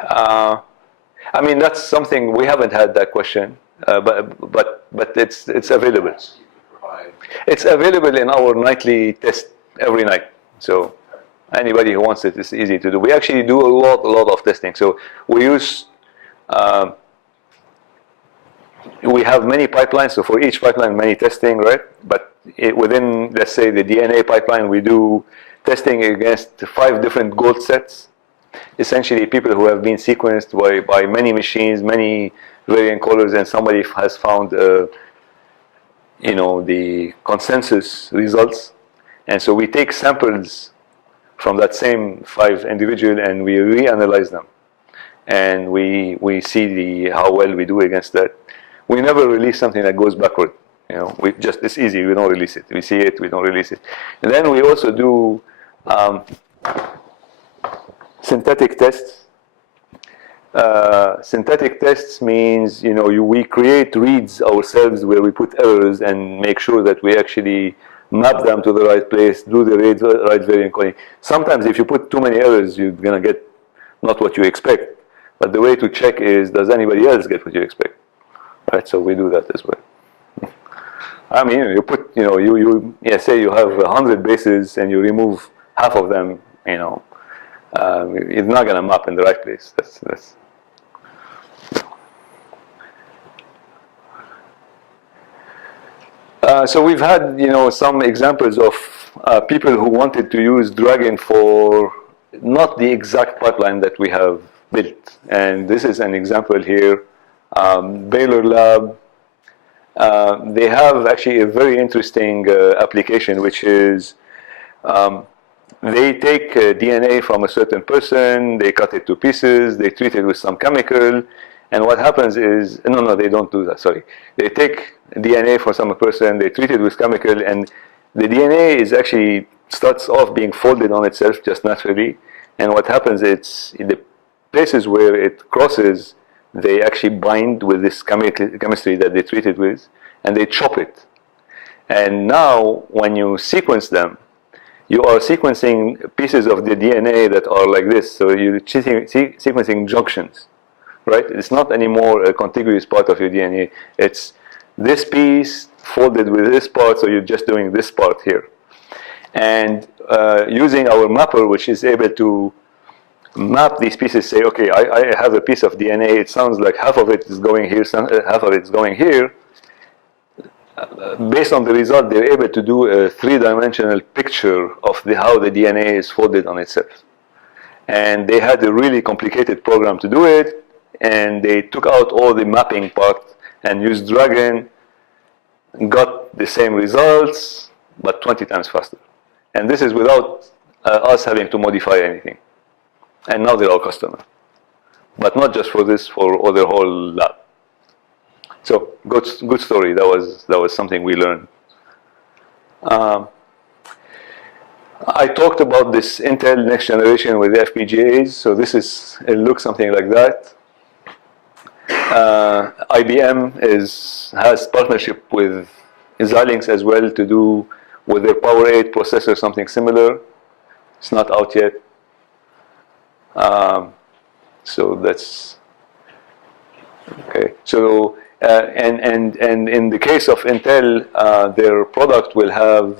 I mean, that's something we haven't had that question, but it's available. It's available in our nightly test every night. So anybody who wants it, it's easy to do. We actually do a lot of testing. So we use. We have many pipelines. So for each pipeline, many testing, right? But within, let's say, the DNA pipeline, we do testing against 5 different gold sets. Essentially, people who have been sequenced by many machines, many variant colors, and somebody has found, the consensus results. And so we take samples from that same 5 individual, and we reanalyze them, and we see how well we do against that. We never release something that goes backward. It's easy. We don't release it. We see it. We don't release it. And then we also do synthetic tests. Synthetic tests means we create reads ourselves where we put errors and make sure that we actually map them to the right place, do the right variant coding. Sometimes if you put too many errors, you're gonna get not what you expect. But the way to check is, does anybody else get what you expect? Right, so we do that as well. I mean, you put, say you have 100 bases and you remove half of them, it's not going to map in the right place. That's. So we've had, some examples of people who wanted to use DRAGEN for not the exact pipeline that we have built. And this is an example here. Baylor Lab, they have actually a very interesting application, which is they take DNA from a certain person, they cut it to pieces, they treat it with some chemical, and what happens is, no, they don't do that, sorry. They take DNA from some person, they treat it with chemical, and the DNA is actually starts off being folded on itself just naturally, and what happens is, in the places where it crosses, they actually bind with this chemistry that they treat it with, and they chop it. And now, when you sequence them, you are sequencing pieces of the DNA that are like this. So you're sequencing junctions, right? It's not anymore a contiguous part of your DNA. It's this piece folded with this part, so you're just doing this part here. And using our mapper, which is able to map these pieces, say, okay, I have a piece of DNA. It sounds like half of it is going here, half of it is going here. Based on the result, they're able to do a three-dimensional picture of how the DNA is folded on itself. And they had a really complicated program to do it, and they took out all the mapping part and used DRAGEN, got the same results, but 20 times faster. And this is without us having to modify anything. And now they're our customer. But not just for this, for their whole lab. So good story. That was something we learned. I talked about this Intel next generation with FPGAs. So it looks something like that. IBM has partnership with Xilinx as well to do with their Power 8 processor something similar. It's not out yet. So that's okay. So and in the case of Intel, their product will have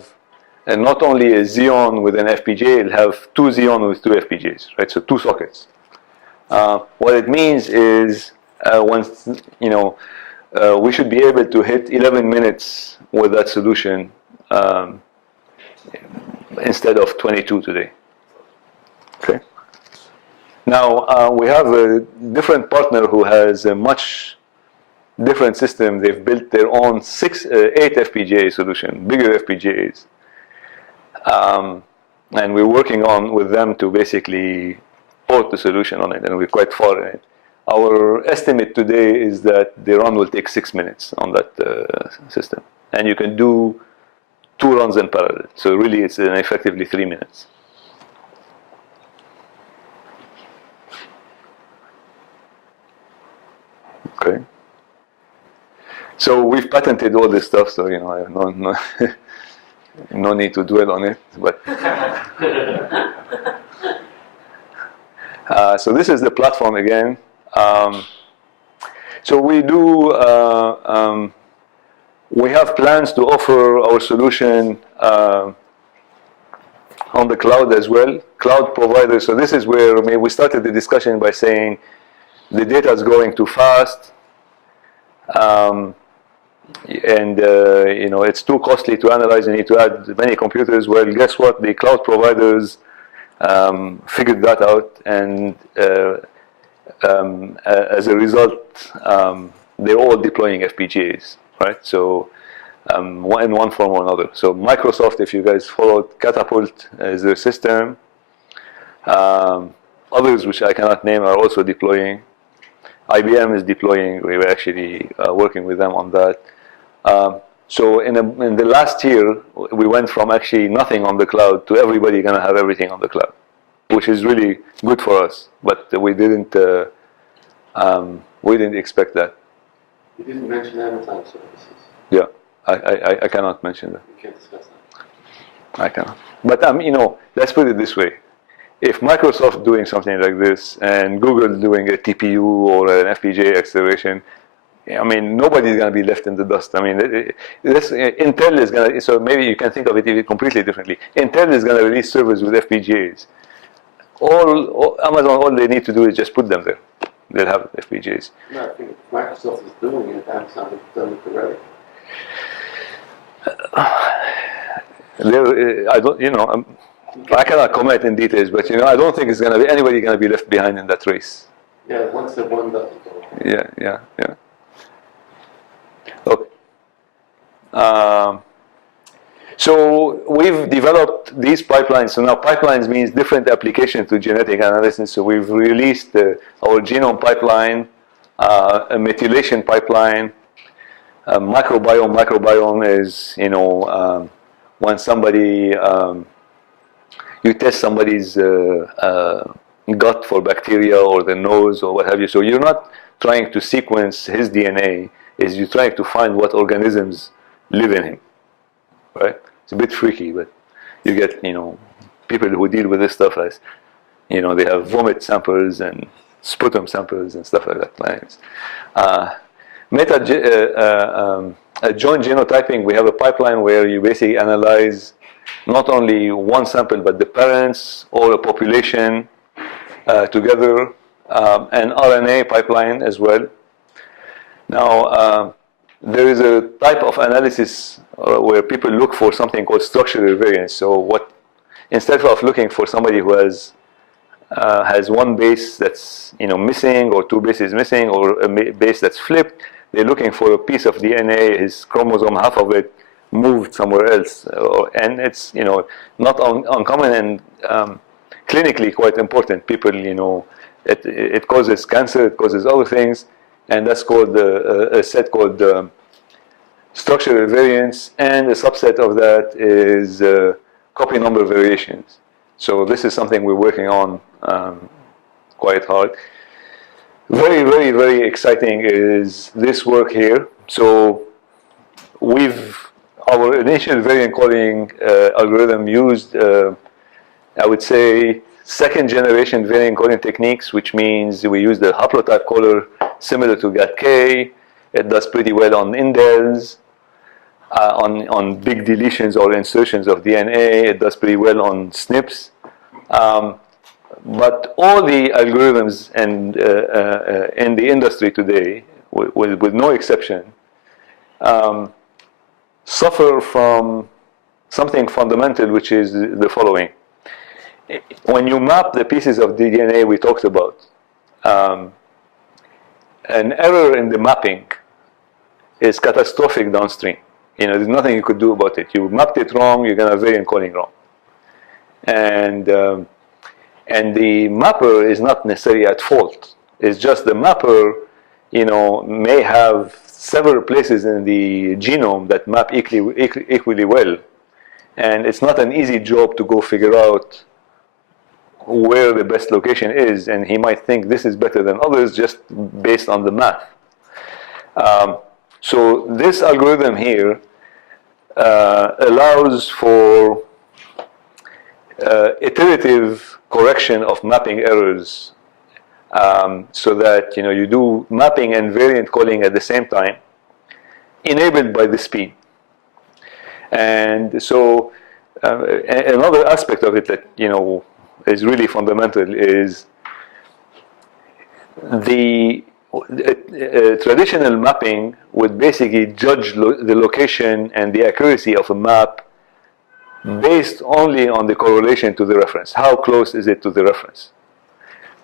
not only a Xeon with an FPGA, it'll have two Xeon with two FPGAs, right? So two sockets. What it means is once we should be able to hit 11 minutes with that solution instead of 22 today. Okay. Now we have a different partner who has a much different system. They've built their own 8 FPGA solution, bigger FPGAs, and we're working with them to basically port the solution on it, and we're quite far in it. Our estimate today is that the run will take 6 minutes on that system, and you can do 2 runs in parallel. So really, it's effectively 3 minutes. Okay. So we've patented all this stuff, so I have no need to dwell on it. But so this is the platform again. So we do. We have plans to offer our solution on the cloud as well. Cloud providers. So this is where we started the discussion by saying the data is going too fast. And it's too costly to analyze. You need to add many computers. Well, guess what? The cloud providers figured that out, and as a result, they're all deploying FPGAs, right? So in one form or another. So Microsoft, if you guys followed, Catapult is their system. Others, which I cannot name, are also deploying. IBM is deploying. We were actually working with them on that. So in the last year, we went from actually nothing on the cloud to everybody going to have everything on the cloud, which is really good for us. But we didn't expect that. You didn't mention Amazon services. Yeah, I cannot mention that. You can't discuss that. I cannot. But let's put it this way. If Microsoft doing something like this and Google doing a TPU or an FPGA acceleration, nobody's going to be left in the dust. Intel is going to, so maybe you can think of it even completely differently. Intel is going to release servers with FPGAs. Amazon, all they need to do is just put them there. They'll have FPGAs. No, I think if Microsoft is doing it, Amazon has done it already. I cannot comment in details, but I don't think it's going to be anybody going to be left behind in that race. Yeah, once the one doesn't go. Yeah. Okay. So we've developed these pipelines. So now pipelines means different applications to genetic analysis. So we've released our genome pipeline, a methylation pipeline, microbiome. Microbiome is, when somebody, you test somebody's gut for bacteria or the nose or what have you. So you're not trying to sequence his DNA, is you're trying to find what organisms live in him, right? It's a bit freaky, but you get, people who deal with this stuff as, they have vomit samples and sputum samples and stuff like that. Joint genotyping, we have a pipeline where you basically analyze not only one sample, but the parents or a population together, an RNA pipeline as well. Now, there is a type of analysis where people look for something called structural variance. So instead of looking for somebody who has one base that's missing, or two bases missing, or a base that's flipped, they're looking for a piece of DNA, his chromosome, half of it moved somewhere else, and it's not uncommon and clinically quite important. People, it causes cancer, it causes other things, and that's called a set called structural variance, and a subset of that is copy number variations. So this is something we're working on quite hard. Very, very, very exciting is this work here. So our initial variant calling algorithm used, I would say, second generation variant calling techniques, which means we use the haplotype caller similar to GATK. It does pretty well on indels, on big deletions or insertions of DNA. It does pretty well on SNPs. But all the algorithms in the industry today, with no exception, suffer from something fundamental, which is the following. When you map the pieces of DNA we talked about, an error in the mapping is catastrophic downstream. There's nothing you could do about it. You mapped it wrong, you're going to have variant calling wrong. And the mapper is not necessarily at fault. It's just the mapper, may have several places in the genome that map equally well. And it's not an easy job to go figure out where the best location is, and he might think this is better than others just based on the math. So this algorithm here allows for iterative correction of mapping errors, so that you do mapping and variant calling at the same time, enabled by the speed. And so another aspect of it that is really fundamental is the traditional mapping would basically judge the location and the accuracy of a map based only on the correlation to the reference. How close is it to the reference?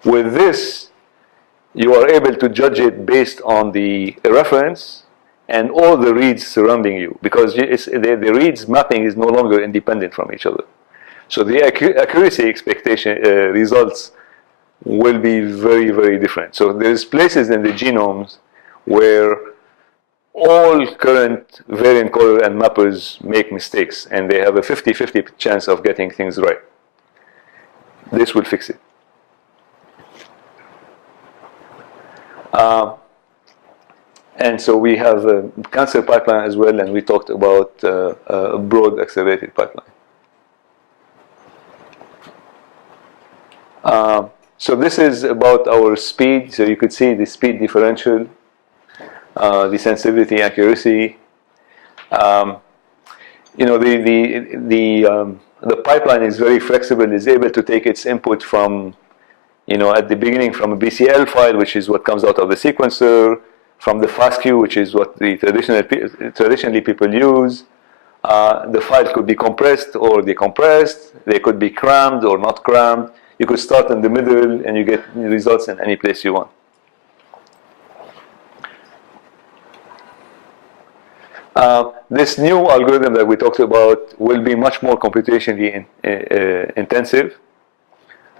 With this, you are able to judge it based on the reference and all the reads surrounding you, because the reads mapping is no longer independent from each other. So the accuracy expectation results will be very, very different. So there's places in the genomes where all current variant caller and mappers make mistakes, and they have a 50-50 chance of getting things right. This will fix it. And so we have a cancer pipeline as well, and we talked about a broad accelerated pipeline. So this is about our speed. So you could see the speed differential, the sensitivity, accuracy. The pipeline is very flexible. It's able to take its input from, at the beginning from a BCL file, which is what comes out of the sequencer, from the FASTQ, which is what the traditionally people use. The file could be compressed or decompressed. They could be crammed or not crammed. you could start in the middle and you get results in any place you want. This new algorithm that we talked about will be much more computationally intensive.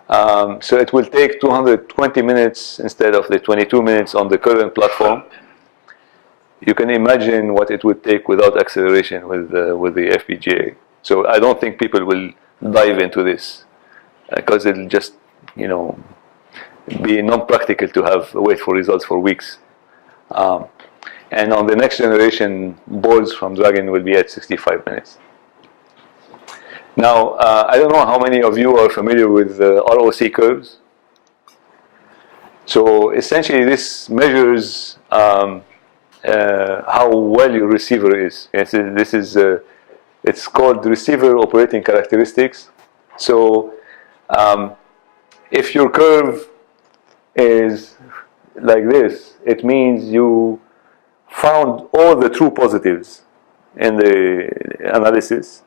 So it will take 220 minutes instead of the 22 minutes on the current platform. You can imagine what it would take without acceleration with the FPGA. So I don't think people will dive into this because it'll just, be non-practical to wait for results for weeks. And on the next generation, boards from DRAGEN will be at 65 minutes. Now, I don't know how many of you are familiar with ROC curves. So essentially, this measures how well your receiver is. It's called receiver operating characteristics. So if your curve is like this, it means you found all the true positives in the analysis,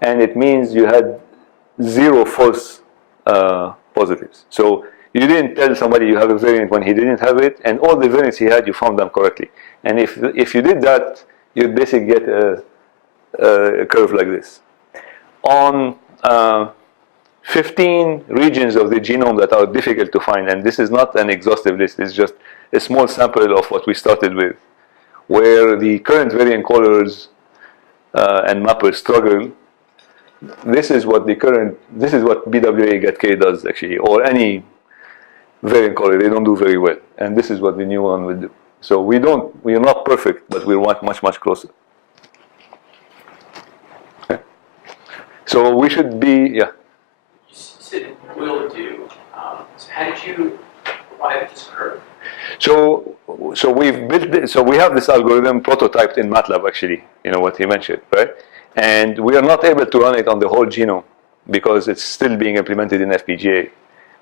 and it means you had 0 false positives. So you didn't tell somebody you have a variant when he didn't have it, and all the variants he had, you found them correctly. And if you did that, you'd basically get a curve like this. On 15 regions of the genome that are difficult to find, and this is not an exhaustive list, it's just a small sample of what we started with, where the current variant callers and mappers struggle. This is what BWA-GATK does actually, or any variant caller, they don't do very well. And this is what the new one will do. So we are not perfect, but we're much, much closer. Okay. So we should be, yeah. You said it will do. So how did you arrive at this curve? So we've built it, so we have this algorithm prototyped in MATLAB actually, what he mentioned, right? And we are not able to run it on the whole genome because it's still being implemented in FPGA.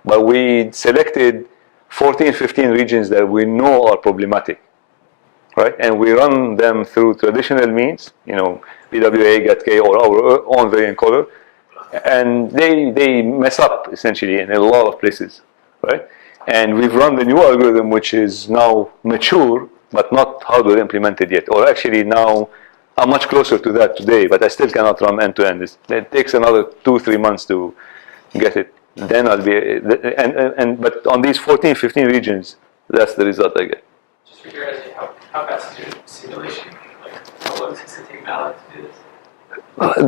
But we selected 14, 15 regions that we know are problematic, right? And we run them through traditional means, PWA, GATK, or our own variant caller. And they mess up essentially in a lot of places, right? And we've run the new algorithm, which is now mature, but not hardware implemented yet. Or actually now, I'm much closer to that today, but I still cannot run end-to-end. It takes another 2-3 months to get it. Then I'll be, but on these 14, 15 regions, that's the result I get. Just for curiosity, how fast is your simulation? How long does it take MATLAB to do this?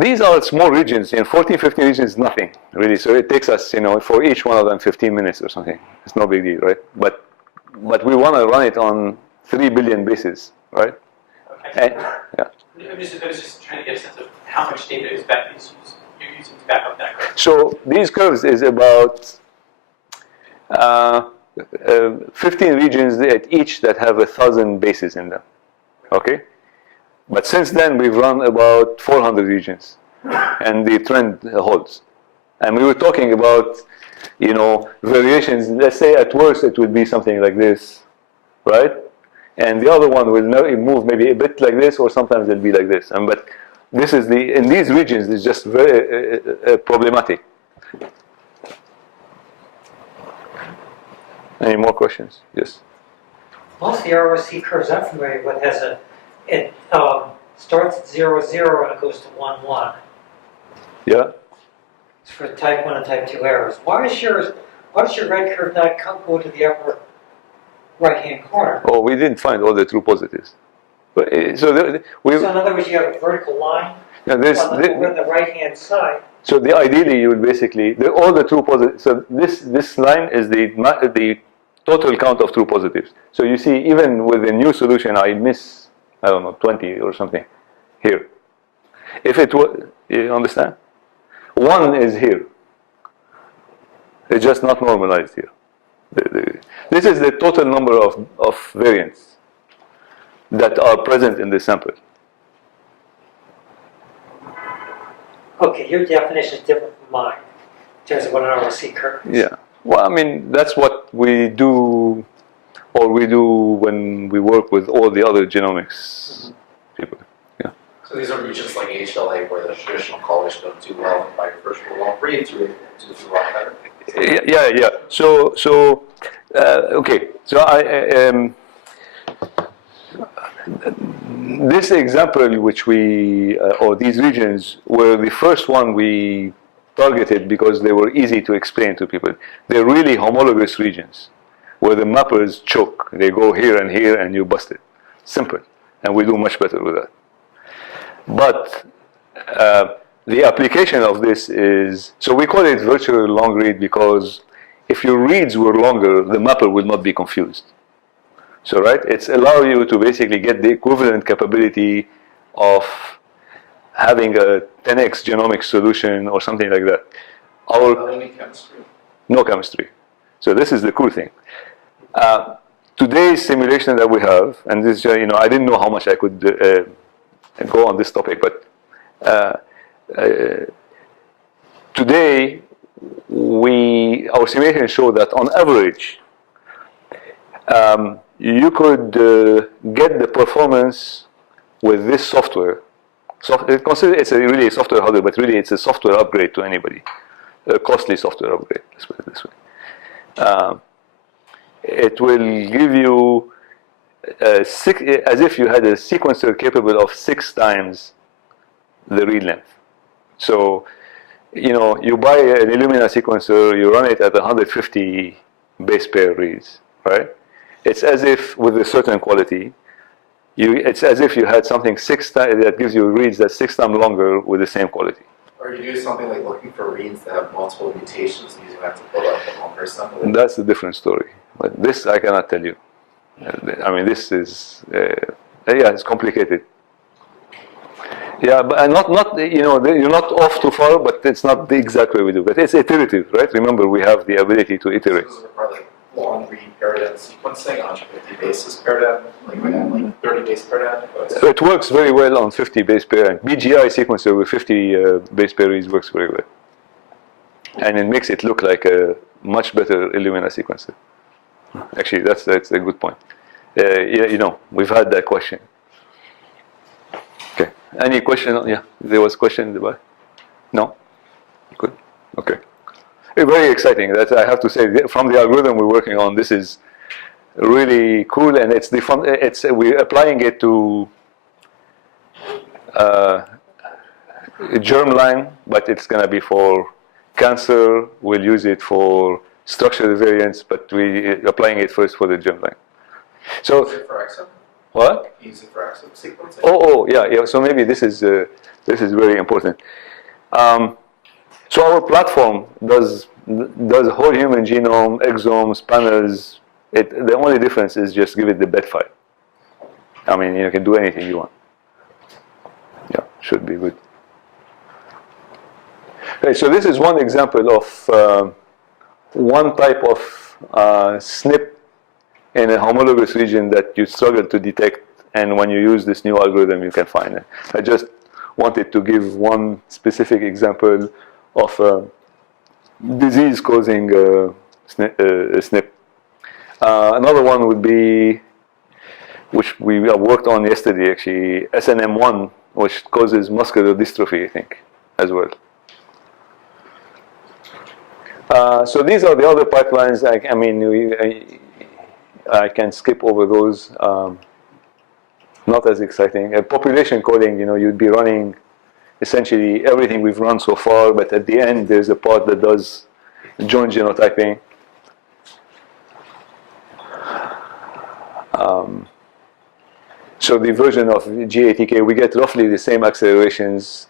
These are small regions. In 14, 15 regions, nothing really. So it takes us, for each one of them, 15 minutes or something. It's no big deal, right? But we want to run it on 3 billion bases, right? Okay. And, yeah. I was just trying to get a sense of how much data you're using to back up that curve. So these curves is about 15 regions at each that have 1,000 bases in them. Okay? But since then, we've run about 400 regions, and the trend holds. And we were talking about, variations. Let's say at worst it would be something like this, right? And the other one will move maybe a bit like this, or sometimes it'll be like this. But this is in these regions, it's just very problematic. Any more questions? Yes. Most of the ROC curves I'm familiar with it starts at 0, 0 and it goes to 1, 1. Yeah. It's for type 1 and type 2 errors. Why does your red curve not go to the upper right-hand corner? Oh, we didn't find all the true positives. But, So in other words, you have a vertical line on the right-hand side. So ideally, you would basically all the true positives. So this line is the total count of true positives. So you see, even with the new solution, I miss 20 or something here. If it was, you understand? 1 is here. It's just not normalized here. This is the total number of variants that are present in the sample. Okay, your definition is different from mine in terms of what an ROC curve is. Yeah. Well, that's what we do, or we do when we work with all the other genomics people. Yeah. So these are regions like HLA where the traditional callers don't do well, and by virtual long reads, we do a lot better. Yeah. So okay. So this example, which we or these regions were the first one we targeted because they were easy to explain to people. They're really homologous regions where the mappers choke. They go here, and you bust it. Simple, and we do much better with that. But the application of this is, so we call it virtual long read because if your reads were longer, the mapper will not be confused. So right, it's allow you to basically get the equivalent capability of having a 10x genomic solution or something like that. No chemistry. So this is the cool thing. Today's simulation that we have, and this, I didn't know how much I could go on this topic, but today our simulations show that on average, you could get the performance with this software. So consider it's really a software hardware, but really it's a software upgrade to anybody, a costly software upgrade. Let's put it this way. It will give you as if you had a sequencer capable of 6 times the read length. So, you buy an Illumina sequencer, you run it at 150 base pair reads, right? It's as if with a certain quality, it's as if you had something 6 times that gives you reads that's 6 times longer with the same quality. Or you do something like looking for reads that have multiple mutations and using that to build up the longer assembly. That's a different story. But this I cannot tell you. I mean, this is it's complicated. Yeah, but you're not off too far, but it's not the exact way we do. But it's iterative, right? Remember, we have the ability to iterate. So those are probably long read paradigm sequencing, 150 bases paradigm, like 30 base paradigm. It works very well on 50 base pair. And BGI sequencer with 50 base pair reads works very well, and it makes it look like a much better Illumina sequencer. Actually, that's a good point. We've had that question. Okay. Any question? Yeah, there was a question in the back. No? Good. Okay. Very exciting. That I have to say, from the algorithm we're working on, this is really cool, and we're applying it to germline, but it's going to be for cancer. We'll use it for structural variants, but we're applying it first for the germline. So, use it for exome? What? Use it for exome sequencing? Oh, yeah. So maybe this is very important. So our platform does whole human genome, exomes, panels. The only difference is just give it the bed file. I mean, you can do anything you want. Yeah, should be good. Okay, so this is one example of one type of SNP in a homologous region that you struggle to detect, and when you use this new algorithm, you can find it. I just wanted to give one specific example of a disease-causing SNP. Another one would be, which we worked on yesterday, actually, SNM1, which causes muscular dystrophy, I think, as well. So these are the other pipelines. I can skip over those. Not as exciting. Population coding, you'd be running essentially everything we've run so far, but at the end there's a part that does joint genotyping. So the version of GATK, we get roughly the same accelerations,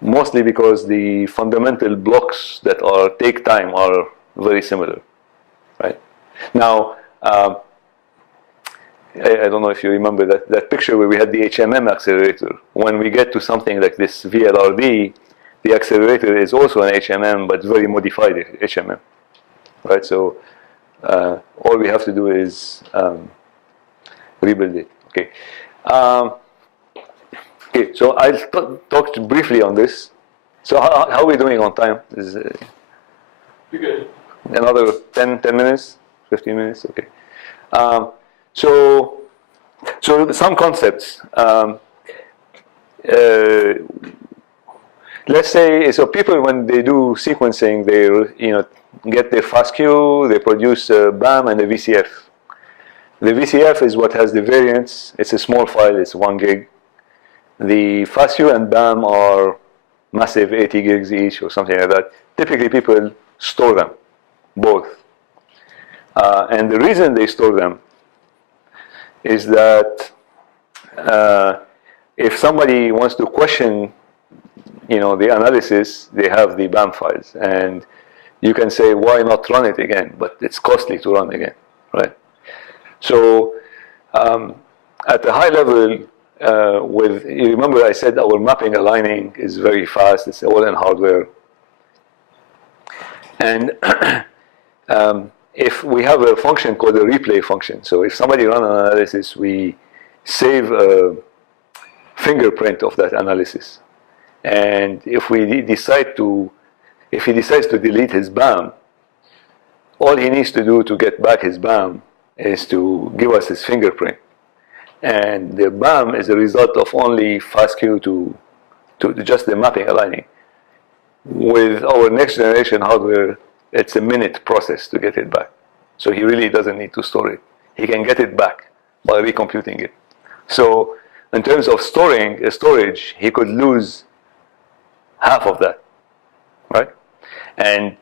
mostly because the fundamental blocks that take time are very similar, right? Now, I don't know if you remember that picture where we had the HMM accelerator. When we get to something like this VLRD, the accelerator is also an HMM, but very modified HMM, right? So all we have to do is rebuild it. Okay. Okay. So I'll talk briefly on this. So how are we doing on time? You're good. Another 10 minutes, 15 minutes. Okay. So some concepts. let's say, so people when they do sequencing, they get their FASTQ, they produce a BAM and a VCF. The VCF is what has the variants. It's a small file. It's 1 gig. The FASTQ and BAM are massive, 80 gigs each or something like that. Typically, people store them, both. And the reason they store them is that if somebody wants to question, the analysis, they have the BAM files, and you can say, why not run it again? But it's costly to run again, right? So at a high level, you remember I said our mapping aligning is very fast. It's all in hardware. And if we have a function called a replay function, so if somebody runs an analysis, we save a fingerprint of that analysis. And if he decides to delete his BAM, all he needs to do to get back his BAM is to give us his fingerprint. And the BAM is a result of only FASTQ to just the mapping aligning. With our next generation hardware, it's a minute process to get it back. So he really doesn't need to store it. He can get it back by recomputing it. So in terms of storage, he could lose half of that, right? And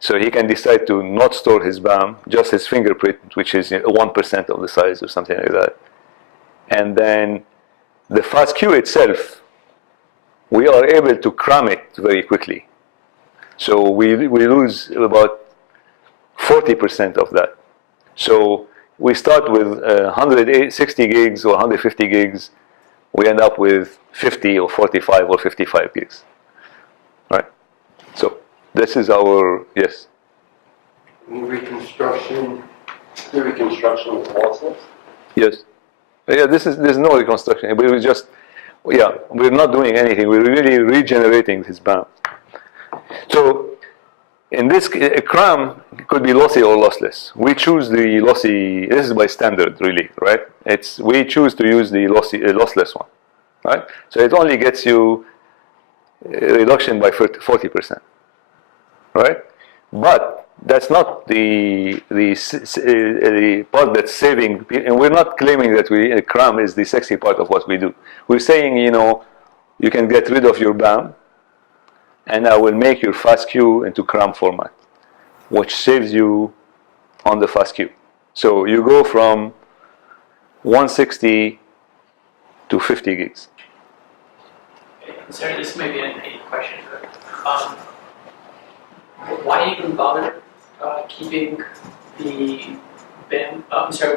so he can decide to not store his BAM, just his fingerprint, which is 1% of the size or something like that. And then the FASTQ itself, we are able to cram it very quickly. So we lose about 40% of that. So we start with 160 gigs or 150 gigs. We end up with 50 or 45 or 55 gigs, right? So this is our, yes? The reconstruction is lossless? Yes. Yeah, there's no reconstruction. We're just, we're not doing anything. We're really regenerating this BAM. So in this, a cram could be lossy or lossless. We choose the lossy, this is by standard really, right? We choose to use the lossless one, right? So it only gets you a reduction by 40%, right? But that's not the part that's saving, and we're not claiming that cram is the sexy part of what we do. We're saying, you can get rid of your BAM, and I will make your FASTQ into cram format, which saves you on the FASTQ. So you go from 160 to 50 gigs. Sorry, this may be an naive question, but why even bother keeping the BAM?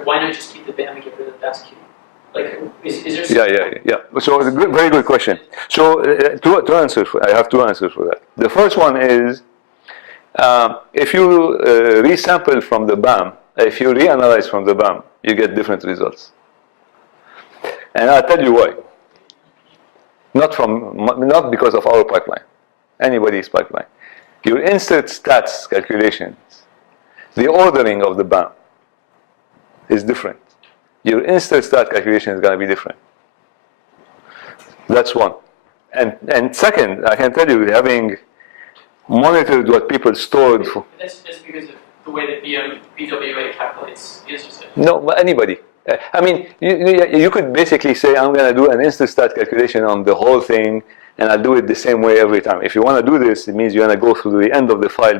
Why not just keep the BAM and get rid of the FASTQ? Like, is there something? Yeah. So it's a very good question. So two answers. I have two answers for that. The first one is, if you resample from the BAM, if you reanalyze from the BAM, you get different results. And I'll tell you why. Not because of our pipeline, anybody's pipeline. Your insert stats calculations, the ordering of the BAM is different. Your insert stat calculation is going to be different. That's one. And second, I can tell you, having monitored what people stored for. That's because of the way that BWA calculates the insert stat. No, but anybody. I mean, you could basically say, I'm going to do an instant stat calculation on the whole thing, and I'll do it the same way every time. If you want to do this, it means you're going to go through the end of the file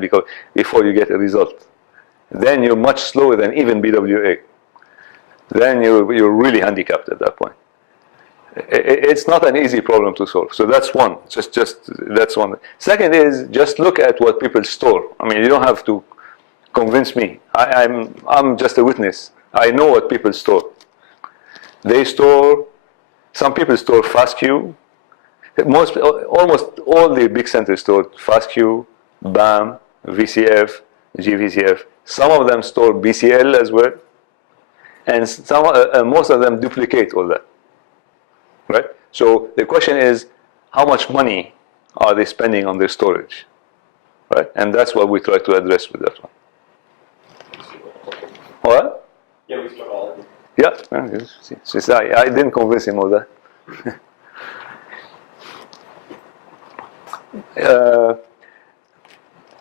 before you get a result. Then you're much slower than even BWA. Then you're really handicapped at that point. It's not an easy problem to solve. So that's one. Just that's one. Second is just look at what people store. I mean, you don't have to convince me. I'm just a witness. I know what people store. Some people store FASTQ. Almost all the big centers store FASTQ, BAM, VCF, GVCF. Some of them store BCL as well. And most of them duplicate all that, right? So the question is, how much money are they spending on their storage, right? And that's what we try to address with that one. What? Yeah, we store all of it. Yeah, I didn't convince him of that.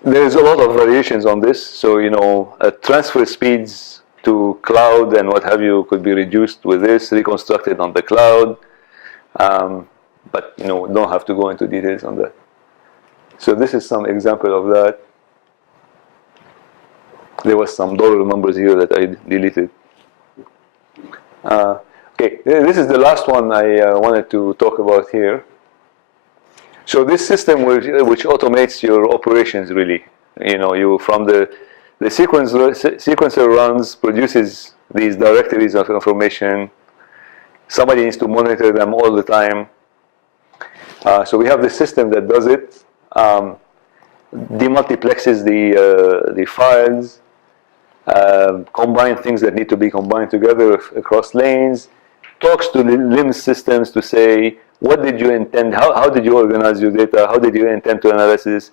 there's a lot of variations on this. So, transfer speeds to cloud and what have you could be reduced with this, reconstructed on the cloud. But, we don't have to go into details on that. So this is some example of that. There was some dollar numbers here that I deleted. Okay, this is the last one I wanted to talk about here. So this system which automates your operations really, you from the sequencer runs, produces these directories of information. Somebody needs to monitor them all the time. So we have the system that does it, demultiplexes the files, combine things that need to be combined together across lanes, talks to the LIMS systems to say, what did you intend, how did you organize your data, how did you intend to analysis,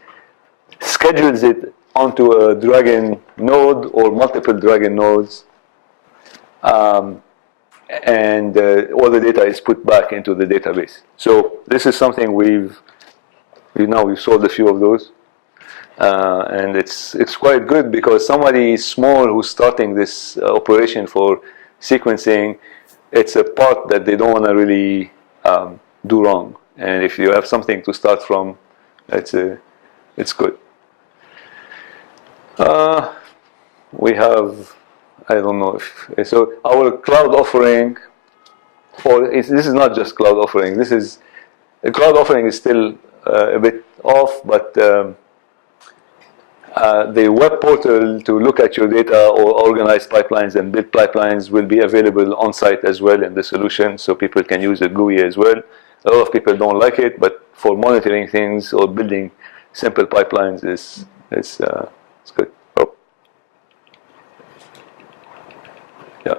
schedules it onto a DRAGEN node or multiple DRAGEN nodes, and all the data is put back into the database. So this is something we've sold a few of those. And it's quite good because somebody small who's starting this operation for sequencing, it's a part that they don't want to really do wrong. And if you have something to start from, it's good. We have, I don't know if, so our cloud offering, this is not just cloud offering. The cloud offering is still a bit off, but the web portal to look at your data or organize pipelines and build pipelines will be available on site as well in the solution, so people can use a GUI as well. A lot of people don't like it, but for monitoring things or building simple pipelines, it's good. Oh. Yeah.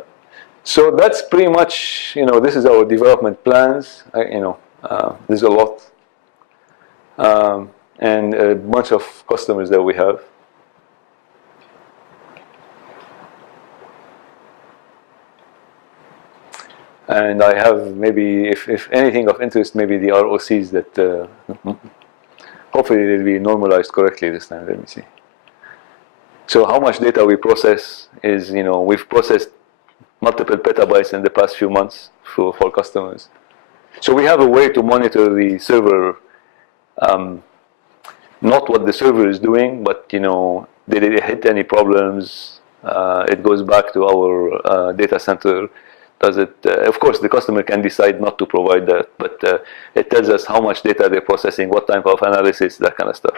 So that's pretty much, this is our development plans. There's a lot. And a bunch of customers that we have. And I have maybe, if anything of interest, maybe the ROCs that hopefully they'll be normalized correctly this time. Let me see. So how much data we process is, we've processed multiple petabytes in the past few months for customers. So we have a way to monitor the server, not what the server is doing, but did it hit any problems? It goes back to our data center. Does it? Of course, the customer can decide not to provide that, but it tells us how much data they're processing, what type of analysis, that kind of stuff.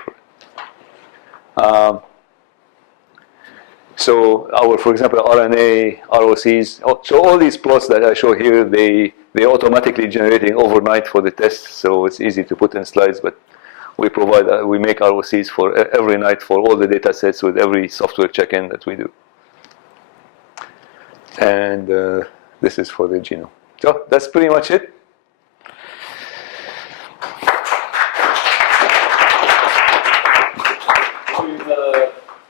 So our, for example, RNA, ROCs. So all these plots that I show here, they're automatically generating overnight for the tests, so it's easy to put in slides. But we make ROCs for every night for all the data sets with every software check-in that we do. And this is for the genome. So that's pretty much it.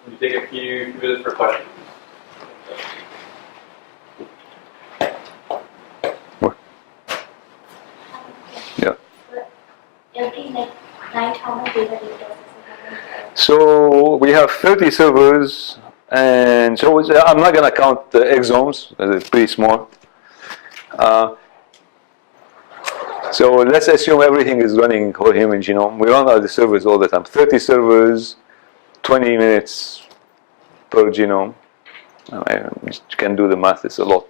We take a few minutes for questions. Yeah. Every night, how much data do you process? So we have 30 servers, and so I'm not going to count the exomes, it's pretty small. So let's assume everything is running whole human genome. We run all the servers all the time. 30 servers, 20 minutes per genome. You can do the math, it's a lot.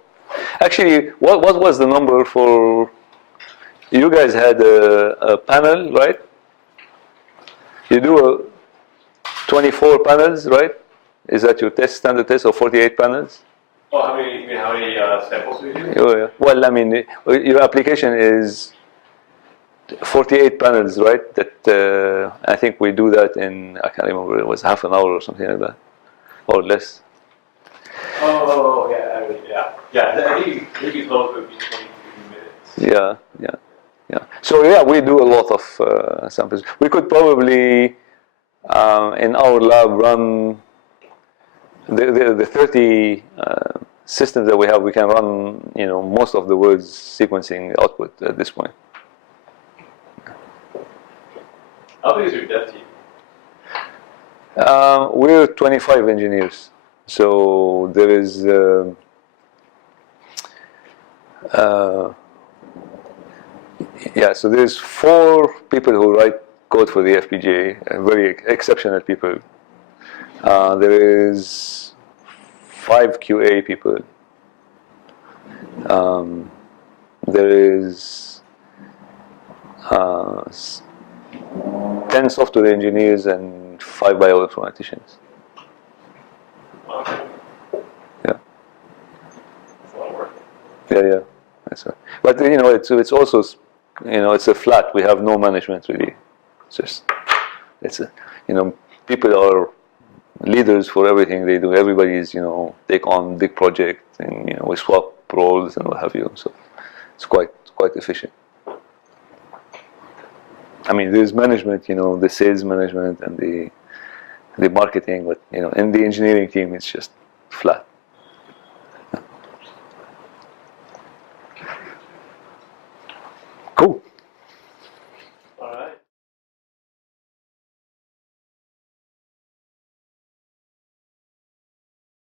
Actually, what was the number for, you guys had a panel, right? You do 24 panels, right? Is that your standard test, or 48 panels? Oh, how many samples do we do? Oh, yeah. Well, I mean, your application is 48 panels, right? That I think we do that in, I can't remember, it was half an hour or something like that, or less. Oh, yeah. I think maybe close would be 22 minutes. Yeah. So yeah, we do a lot of samples. We could probably in our lab run the 30 systems that we have. We can run most of the world's sequencing output at this point. How big is your dev team? We're 25 engineers, so there is so there's 4 people who write code for the FPGA, very exceptional people. There is 5 QA people. There is 10 software engineers and 5 bioinformaticians. Yeah. That's a lot of work. Yeah. That's right. But it's also, it's a flat. We have no management really. People are leaders for everything they do. Everybody's take on big projects, and we swap roles and what have you. So it's quite efficient. I mean, there's management, the sales management and the marketing, but in the engineering team, it's just flat.